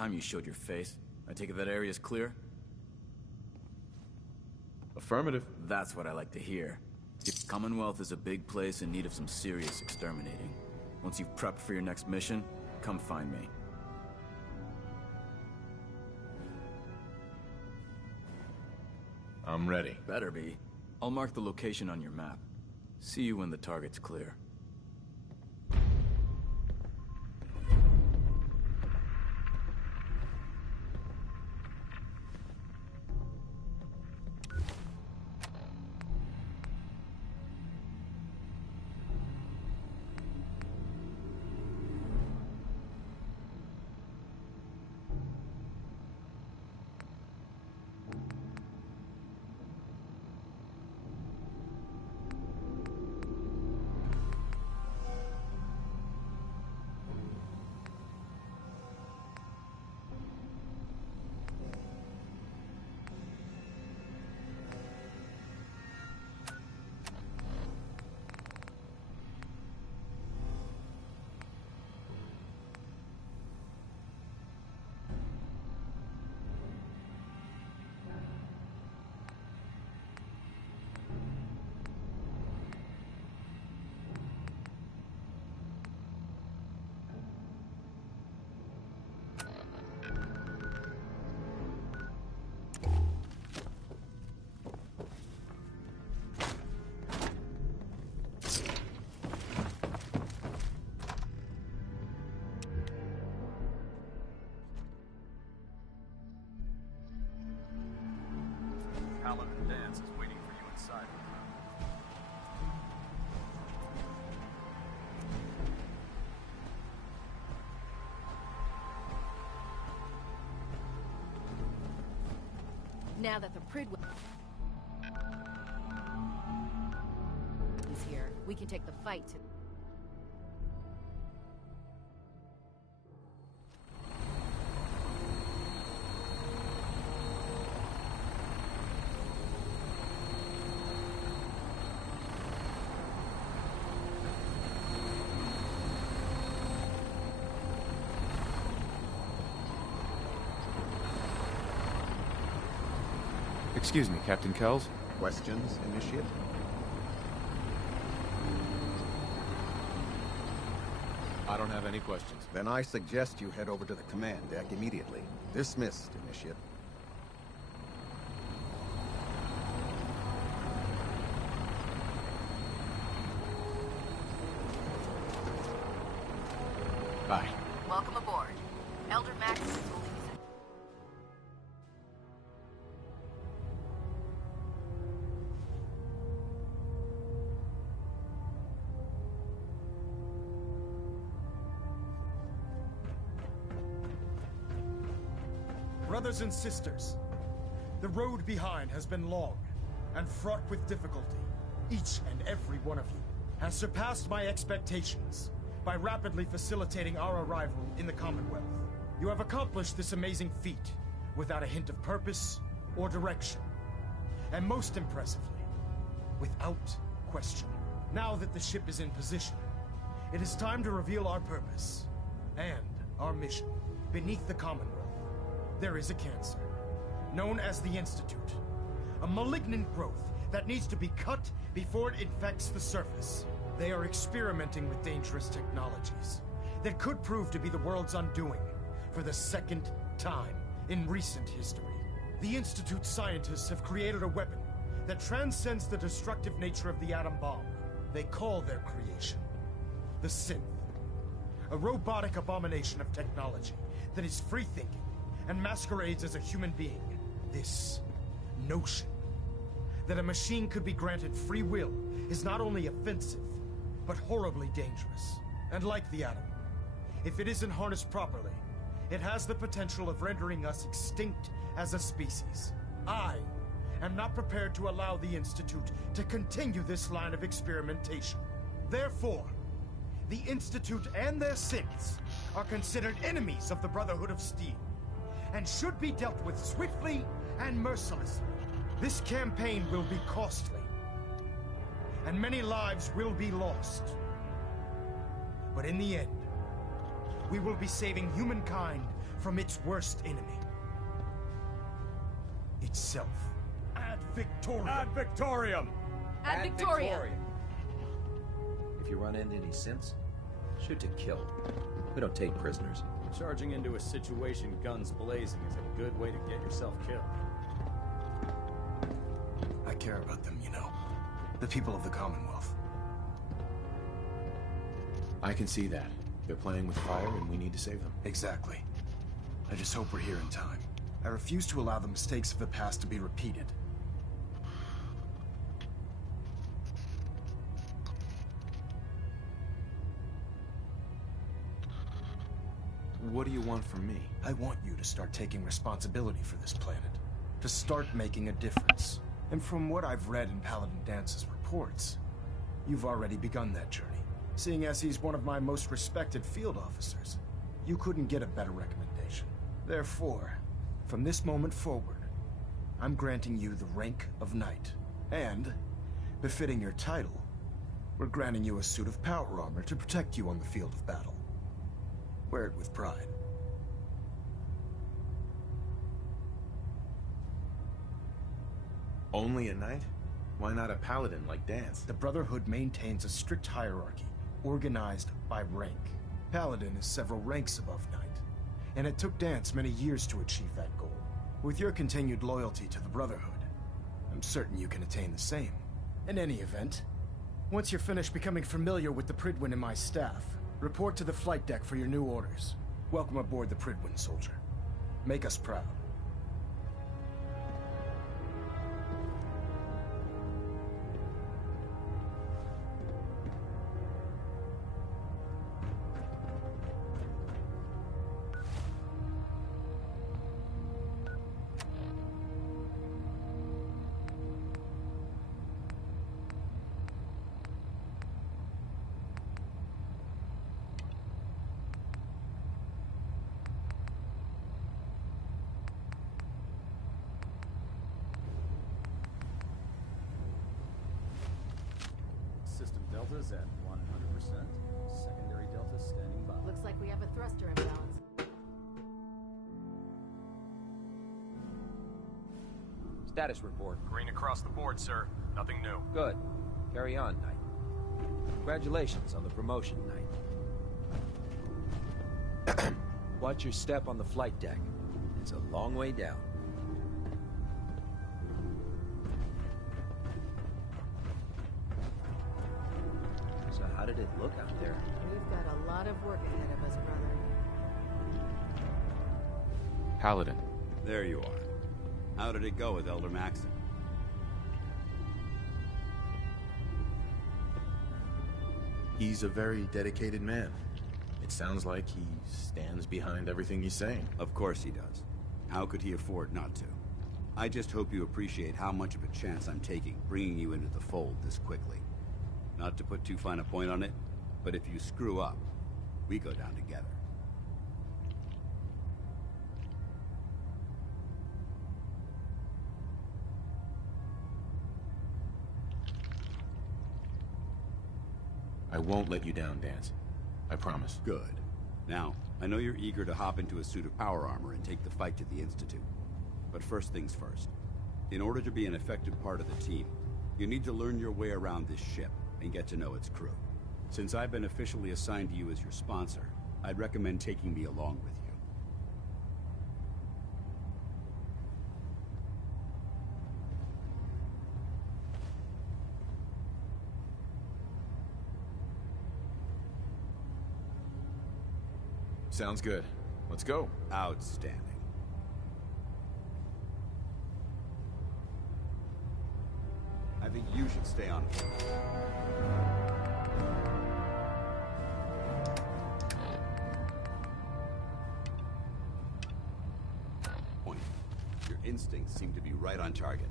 time you showed your face. I take it that area's clear? Affirmative. That's what I like to hear. The Commonwealth is a big place in need of some serious exterminating. Once you've prepped for your next mission, come find me. I'm ready. Better be. I'll mark the location on your map. See you when the target's clear. Paladin Dance is waiting for you inside. Now that the Prid is here, we can take the fight to... Excuse me, Captain Kells? Questions, Initiate? I don't have any questions. Then I suggest you head over to the command deck immediately. Dismissed, Initiate. Bye. Welcome aboard. Elder Max will leave. Brothers and sisters, the road behind has been long and fraught with difficulty. Each and every one of you has surpassed my expectations by rapidly facilitating our arrival in the Commonwealth. You have accomplished this amazing feat without a hint of purpose or direction. And most impressively, without question. Now that the ship is in position, it is time to reveal our purpose and our mission. Beneath the Commonwealth, there is a cancer, known as the Institute. A malignant growth that needs to be cut before it infects the surface. They are experimenting with dangerous technologies that could prove to be the world's undoing for the second time in recent history. The Institute scientists have created a weapon that transcends the destructive nature of the atom bomb. They call their creation the Synth, a robotic abomination of technology that is free-thinking and masquerades as a human being. This notion that a machine could be granted free will is not only offensive, but horribly dangerous. And like the atom, if it isn't harnessed properly, it has the potential of rendering us extinct as a species. I am not prepared to allow the Institute to continue this line of experimentation. Therefore, the Institute and their synths are considered enemies of the Brotherhood of Steel, and should be dealt with swiftly and mercilessly. This campaign will be costly, and many lives will be lost. But in the end, we will be saving humankind from its worst enemy. Itself. Ad Victoriam! Ad Victoriam! Ad Victoriam! If you run into any synths, shoot to kill. We don't take prisoners. Charging into a situation guns blazing is a good way to get yourself killed. I care about them, you know. The people of the Commonwealth. I can see that. They're playing with fire and we need to save them. Exactly. I just hope we're here in time. I refuse to allow the mistakes of the past to be repeated. What do you want from me? I want you to start taking responsibility for this planet. To start making a difference. And from what I've read in Paladin Dance's reports, you've already begun that journey. Seeing as he's one of my most respected field officers, you couldn't get a better recommendation. Therefore, from this moment forward, I'm granting you the rank of Knight. And, befitting your title, we're granting you a suit of power armor to protect you on the field of battle. Wear it with pride. Only a knight? Why not a paladin like Dance? The Brotherhood maintains a strict hierarchy, organized by rank. Paladin is several ranks above Knight, and it took Dance many years to achieve that goal. With your continued loyalty to the Brotherhood, I'm certain you can attain the same. In any event, once you're finished becoming familiar with the Pridwin and my staff, report to the flight deck for your new orders. Welcome aboard the Pridwin, soldier. Make us proud. System deltas at 100%. Secondary deltas standing by. Looks like we have a thruster imbalance. Status report. Green across the board, sir. Nothing new. Good. Carry on, Knight. Congratulations on the promotion, Knight. Watch your step on the flight deck. It's a long way down. So how did it look out there? We've got a lot of work ahead of us, brother. Paladin. There you are. How did it go with Elder Maxon? He's a very dedicated man. It sounds like he stands behind everything he's saying. Of course he does. How could he afford not to? I just hope you appreciate how much of a chance I'm taking, bringing you into the fold this quickly. Not to put too fine a point on it, but if you screw up, we go down together. I won't let you down, Dance. I promise. Good. Now, I know you're eager to hop into a suit of power armor and take the fight to the Institute. But first things first. In order to be an effective part of the team, you need to learn your way around this ship and get to know its crew. Since I've been officially assigned to you as your sponsor, I'd recommend taking me along with you. Sounds good. Let's go. Outstanding. I think you should stay on. Point. Your instincts seem to be right on target.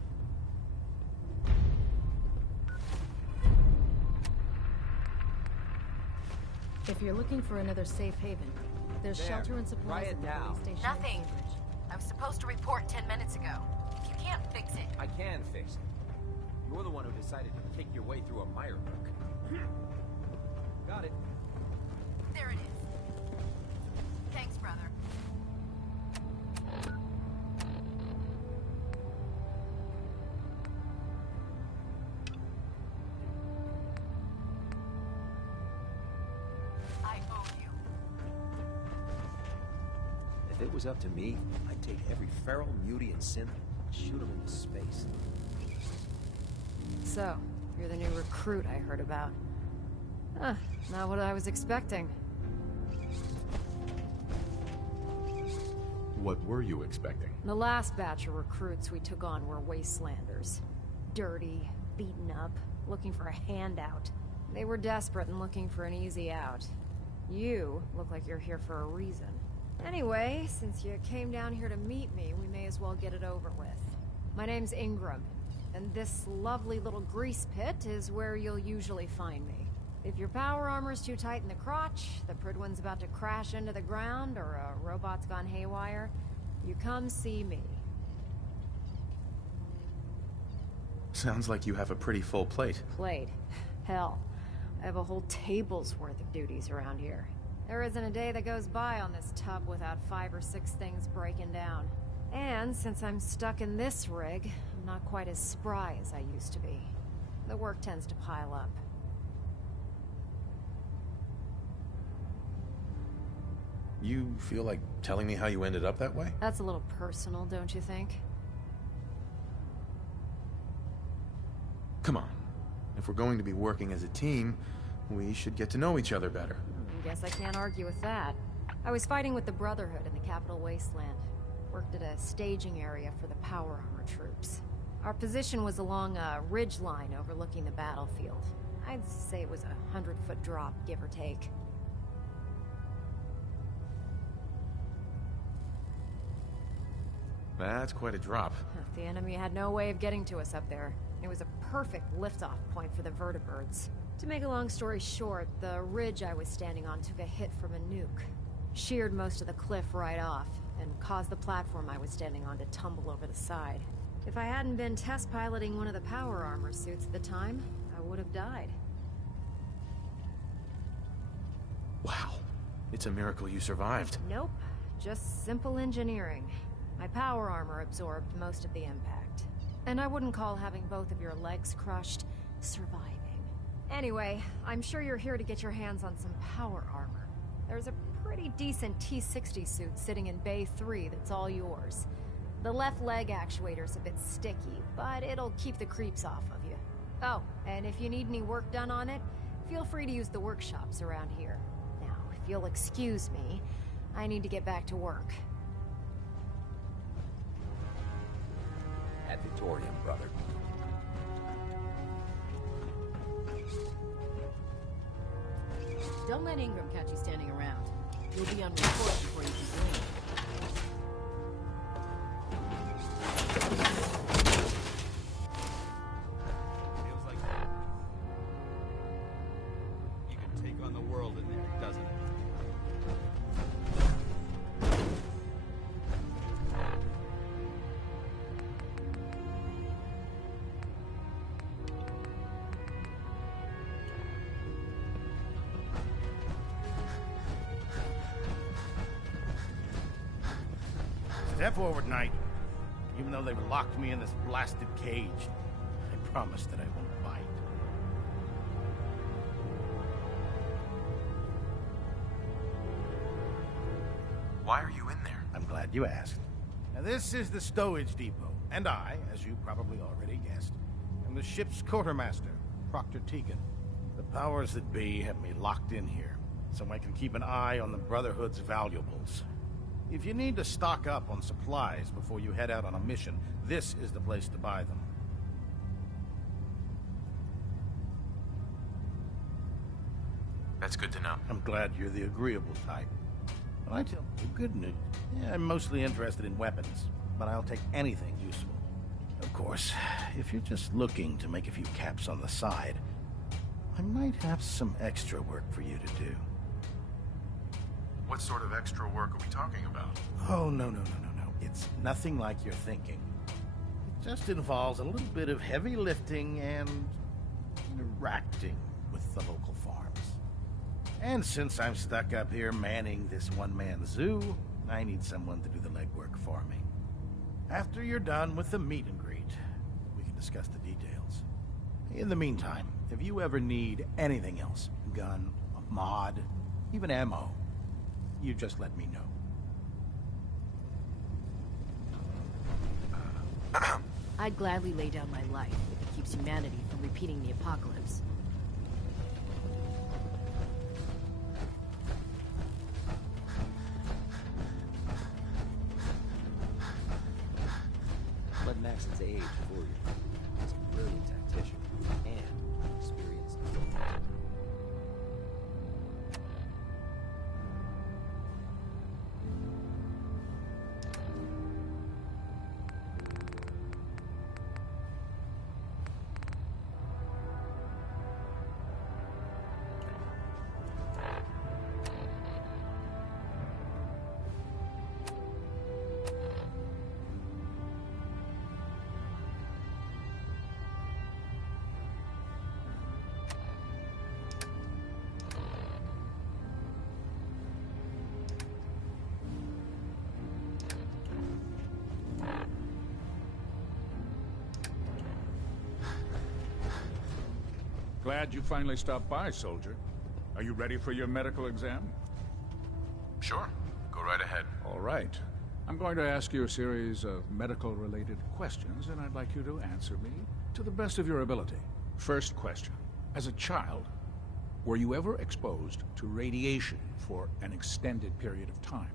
If you're looking for another safe haven, there's There. shelter and supplies Try it at the now. police station. Nothing. I was supposed to report 10 minutes ago. If you can't fix it, I can fix it. You're the one who decided to kick your way through a mire brook. Got it. there it is. Thanks, brother. If it was up to me, I'd take every feral, mutie, and synth and shoot them into space. So, you're the new recruit I heard about. Huh, not what I was expecting. What were you expecting? The last batch of recruits we took on were wastelanders. Dirty, beaten up, looking for a handout. They were desperate and looking for an easy out. You look like you're here for a reason. Anyway, since you came down here to meet me, we may as well get it over with. My name's Ingram, and this lovely little grease pit is where you'll usually find me. If your power armor's too tight in the crotch, the Pridwin's about to crash into the ground, or a robot's gone haywire, you come see me. Sounds like you have a pretty full plate. Plate? Hell, I have a whole table's worth of duties around here. There isn't a day that goes by on this tub without 5 or 6 things breaking down. And since I'm stuck in this rig, I'm not quite as spry as I used to be. The work tends to pile up. You feel like telling me how you ended up that way? That's a little personal, don't you think? Come on. If we're going to be working as a team, we should get to know each other better. Guess I can't argue with that. I was fighting with the Brotherhood in the Capital Wasteland. Worked at a staging area for the power armor troops. Our position was along a ridge line overlooking the battlefield. I'd say it was a 100-foot drop, give or take. That's quite a drop. The enemy had no way of getting to us up there. It was a perfect liftoff point for the vertibirds. To make a long story short, the ridge I was standing on took a hit from a nuke. Sheared most of the cliff right off, and caused the platform I was standing on to tumble over the side. If I hadn't been test piloting one of the power armor suits at the time, I would have died. Wow. It's a miracle you survived. Nope. Just simple engineering. My power armor absorbed most of the impact. And I wouldn't call having both of your legs crushed surviving. Anyway, I'm sure you're here to get your hands on some power armor. There's a pretty decent T-60 suit sitting in Bay 3 that's all yours. The left leg actuator's a bit sticky, but it'll keep the creeps off of you. Oh, and if you need any work done on it, feel free to use the workshops around here. Now, if you'll excuse me, I need to get back to work. Ad Vitorium, brother. Don't let Ingram catch you standing around. You'll be on report before you can leave. Feels like that. You can take on the world in there, doesn't it? Step forward, Knight. Even though they've locked me in this blasted cage, I promise that I won't bite. Why are you in there? I'm glad you asked. Now, this is the stowage depot, and I, as you probably already guessed, am the ship's quartermaster, Proctor Tegan. The powers that be have me locked in here, so I can keep an eye on the Brotherhood's valuables. If you need to stock up on supplies before you head out on a mission, this is the place to buy them. That's good to know. I'm glad you're the agreeable type. Well, I tell you good news. Yeah, I'm mostly interested in weapons, but I'll take anything useful. Of course, if you're just looking to make a few caps on the side, I might have some extra work for you to do. What sort of extra work are we talking about? Oh, no. It's nothing like you're thinking. It just involves a little bit of heavy lifting and interacting with the local farms. And since I'm stuck up here manning this one-man zoo, I need someone to do the legwork for me. After you're done with the meet and greet, we can discuss the details. In the meantime, if you ever need anything else, gun, a mod, even ammo, you just let me know. I'd gladly lay down my life if it keeps humanity from repeating the apocalypse. Let Maxon's age fool you. He's a brilliant tactician and experienced. Glad you finally stopped by, soldier. Are you ready for your medical exam? Sure. Go right ahead. All right. I'm going to ask you a series of medical-related questions, and I'd like you to answer me to the best of your ability. First question. As a child, were you ever exposed to radiation for an extended period of time?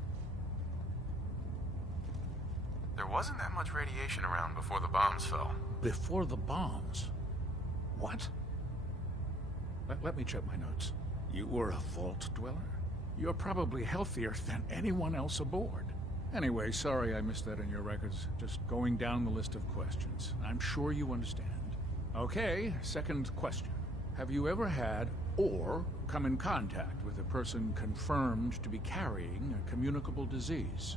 There wasn't that much radiation around before the bombs fell. Before the bombs? What? Let me check my notes. You were a vault dweller? You're probably healthier than anyone else aboard. Anyway, sorry I missed that in your records. Just going down the list of questions. I'm sure you understand. Okay, second question. Have you ever had or come in contact with a person confirmed to be carrying a communicable disease?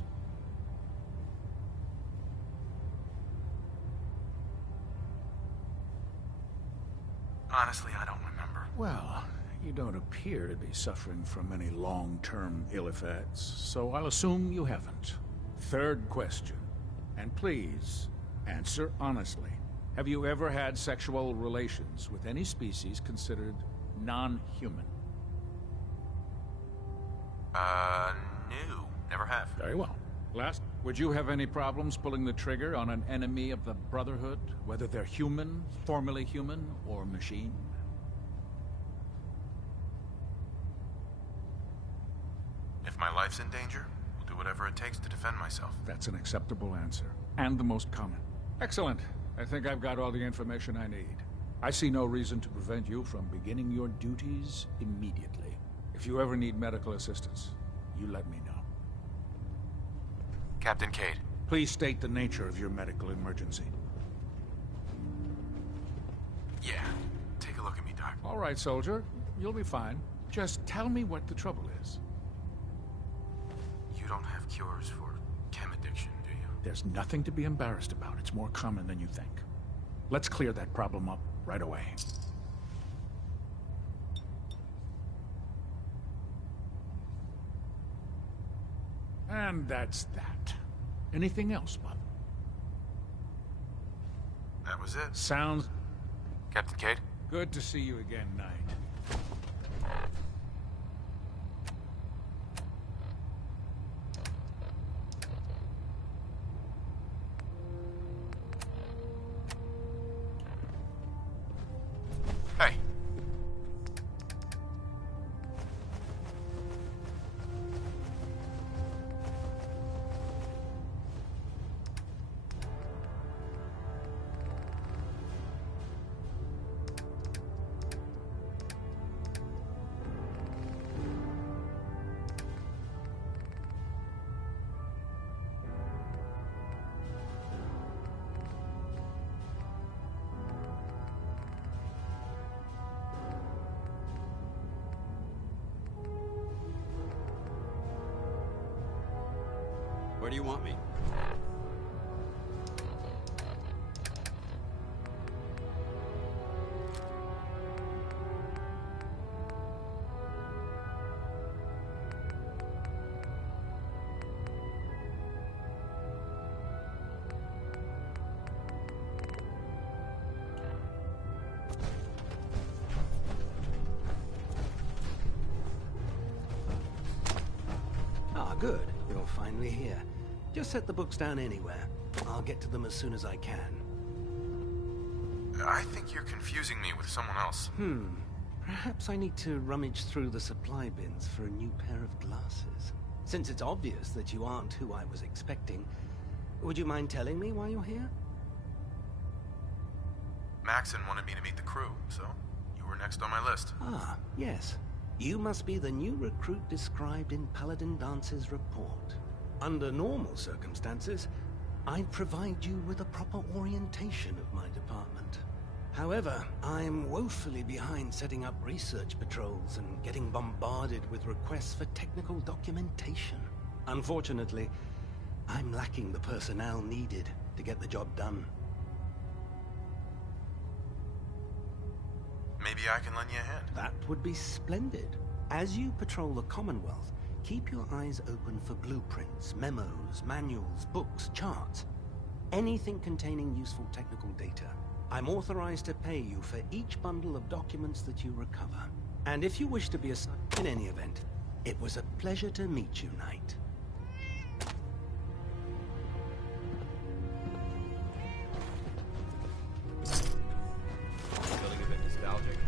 Honestly, I don't remember. Well, you don't appear to be suffering from any long-term ill effects, so I'll assume you haven't. Third question, and please, answer honestly. Have you ever had sexual relations with any species considered non-human? No. Never have. Very well. Last, would you have any problems pulling the trigger on an enemy of the Brotherhood, whether they're human, formerly human, or machine? If my life's in danger, we'll do whatever it takes to defend myself. That's an acceptable answer, and the most common. Excellent. I think I've got all the information I need. I see no reason to prevent you from beginning your duties immediately. If you ever need medical assistance, you let me know. Captain Cade. Please state the nature of your medical emergency. Yeah. Take a look at me, Doc. All right, soldier. You'll be fine. Just tell me what the trouble is. You don't have cures for chem addiction, do you? There's nothing to be embarrassed about. It's more common than you think. Let's clear that problem up right away. And that's that. Anything else, bud? That was it. Sounds... Captain Cade? Good to see you again, Knight. Hey. Where do you want me? Ah, good. You'll find me here. Just set the books down anywhere. I'll I'll get to them as soon as I can. I think you're confusing me with someone else. Perhaps I need to rummage through the supply bins for a new pair of glasses. Since it's obvious that you aren't who I was expecting, would you mind telling me why you're here? Maxon wanted me to meet the crew, so you were next on my list. Ah, yes. You must be the new recruit described in Paladin Dance's report. Under normal circumstances, I'd provide you with a proper orientation of my department. However, I'm woefully behind setting up research patrols and getting bombarded with requests for technical documentation. Unfortunately, I'm lacking the personnel needed to get the job done. Maybe I can lend you a hand. That would be splendid. As you patrol the Commonwealth, keep your eyes open for blueprints, memos, manuals, books, charts. Anything containing useful technical data. I'm authorized to pay you for each bundle of documents that you recover. And if you wish to be assigned in any event, it was a pleasure to meet you, Knight. Feeling a bit nostalgic?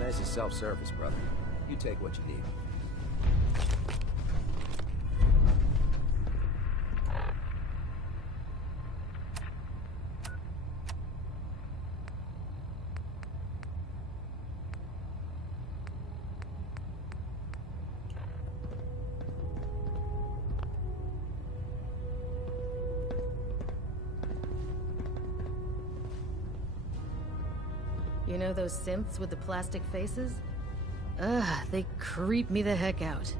Nice and self-service, brother. You take what you need. You know those synths with the plastic faces? Ugh, they creep me the heck out.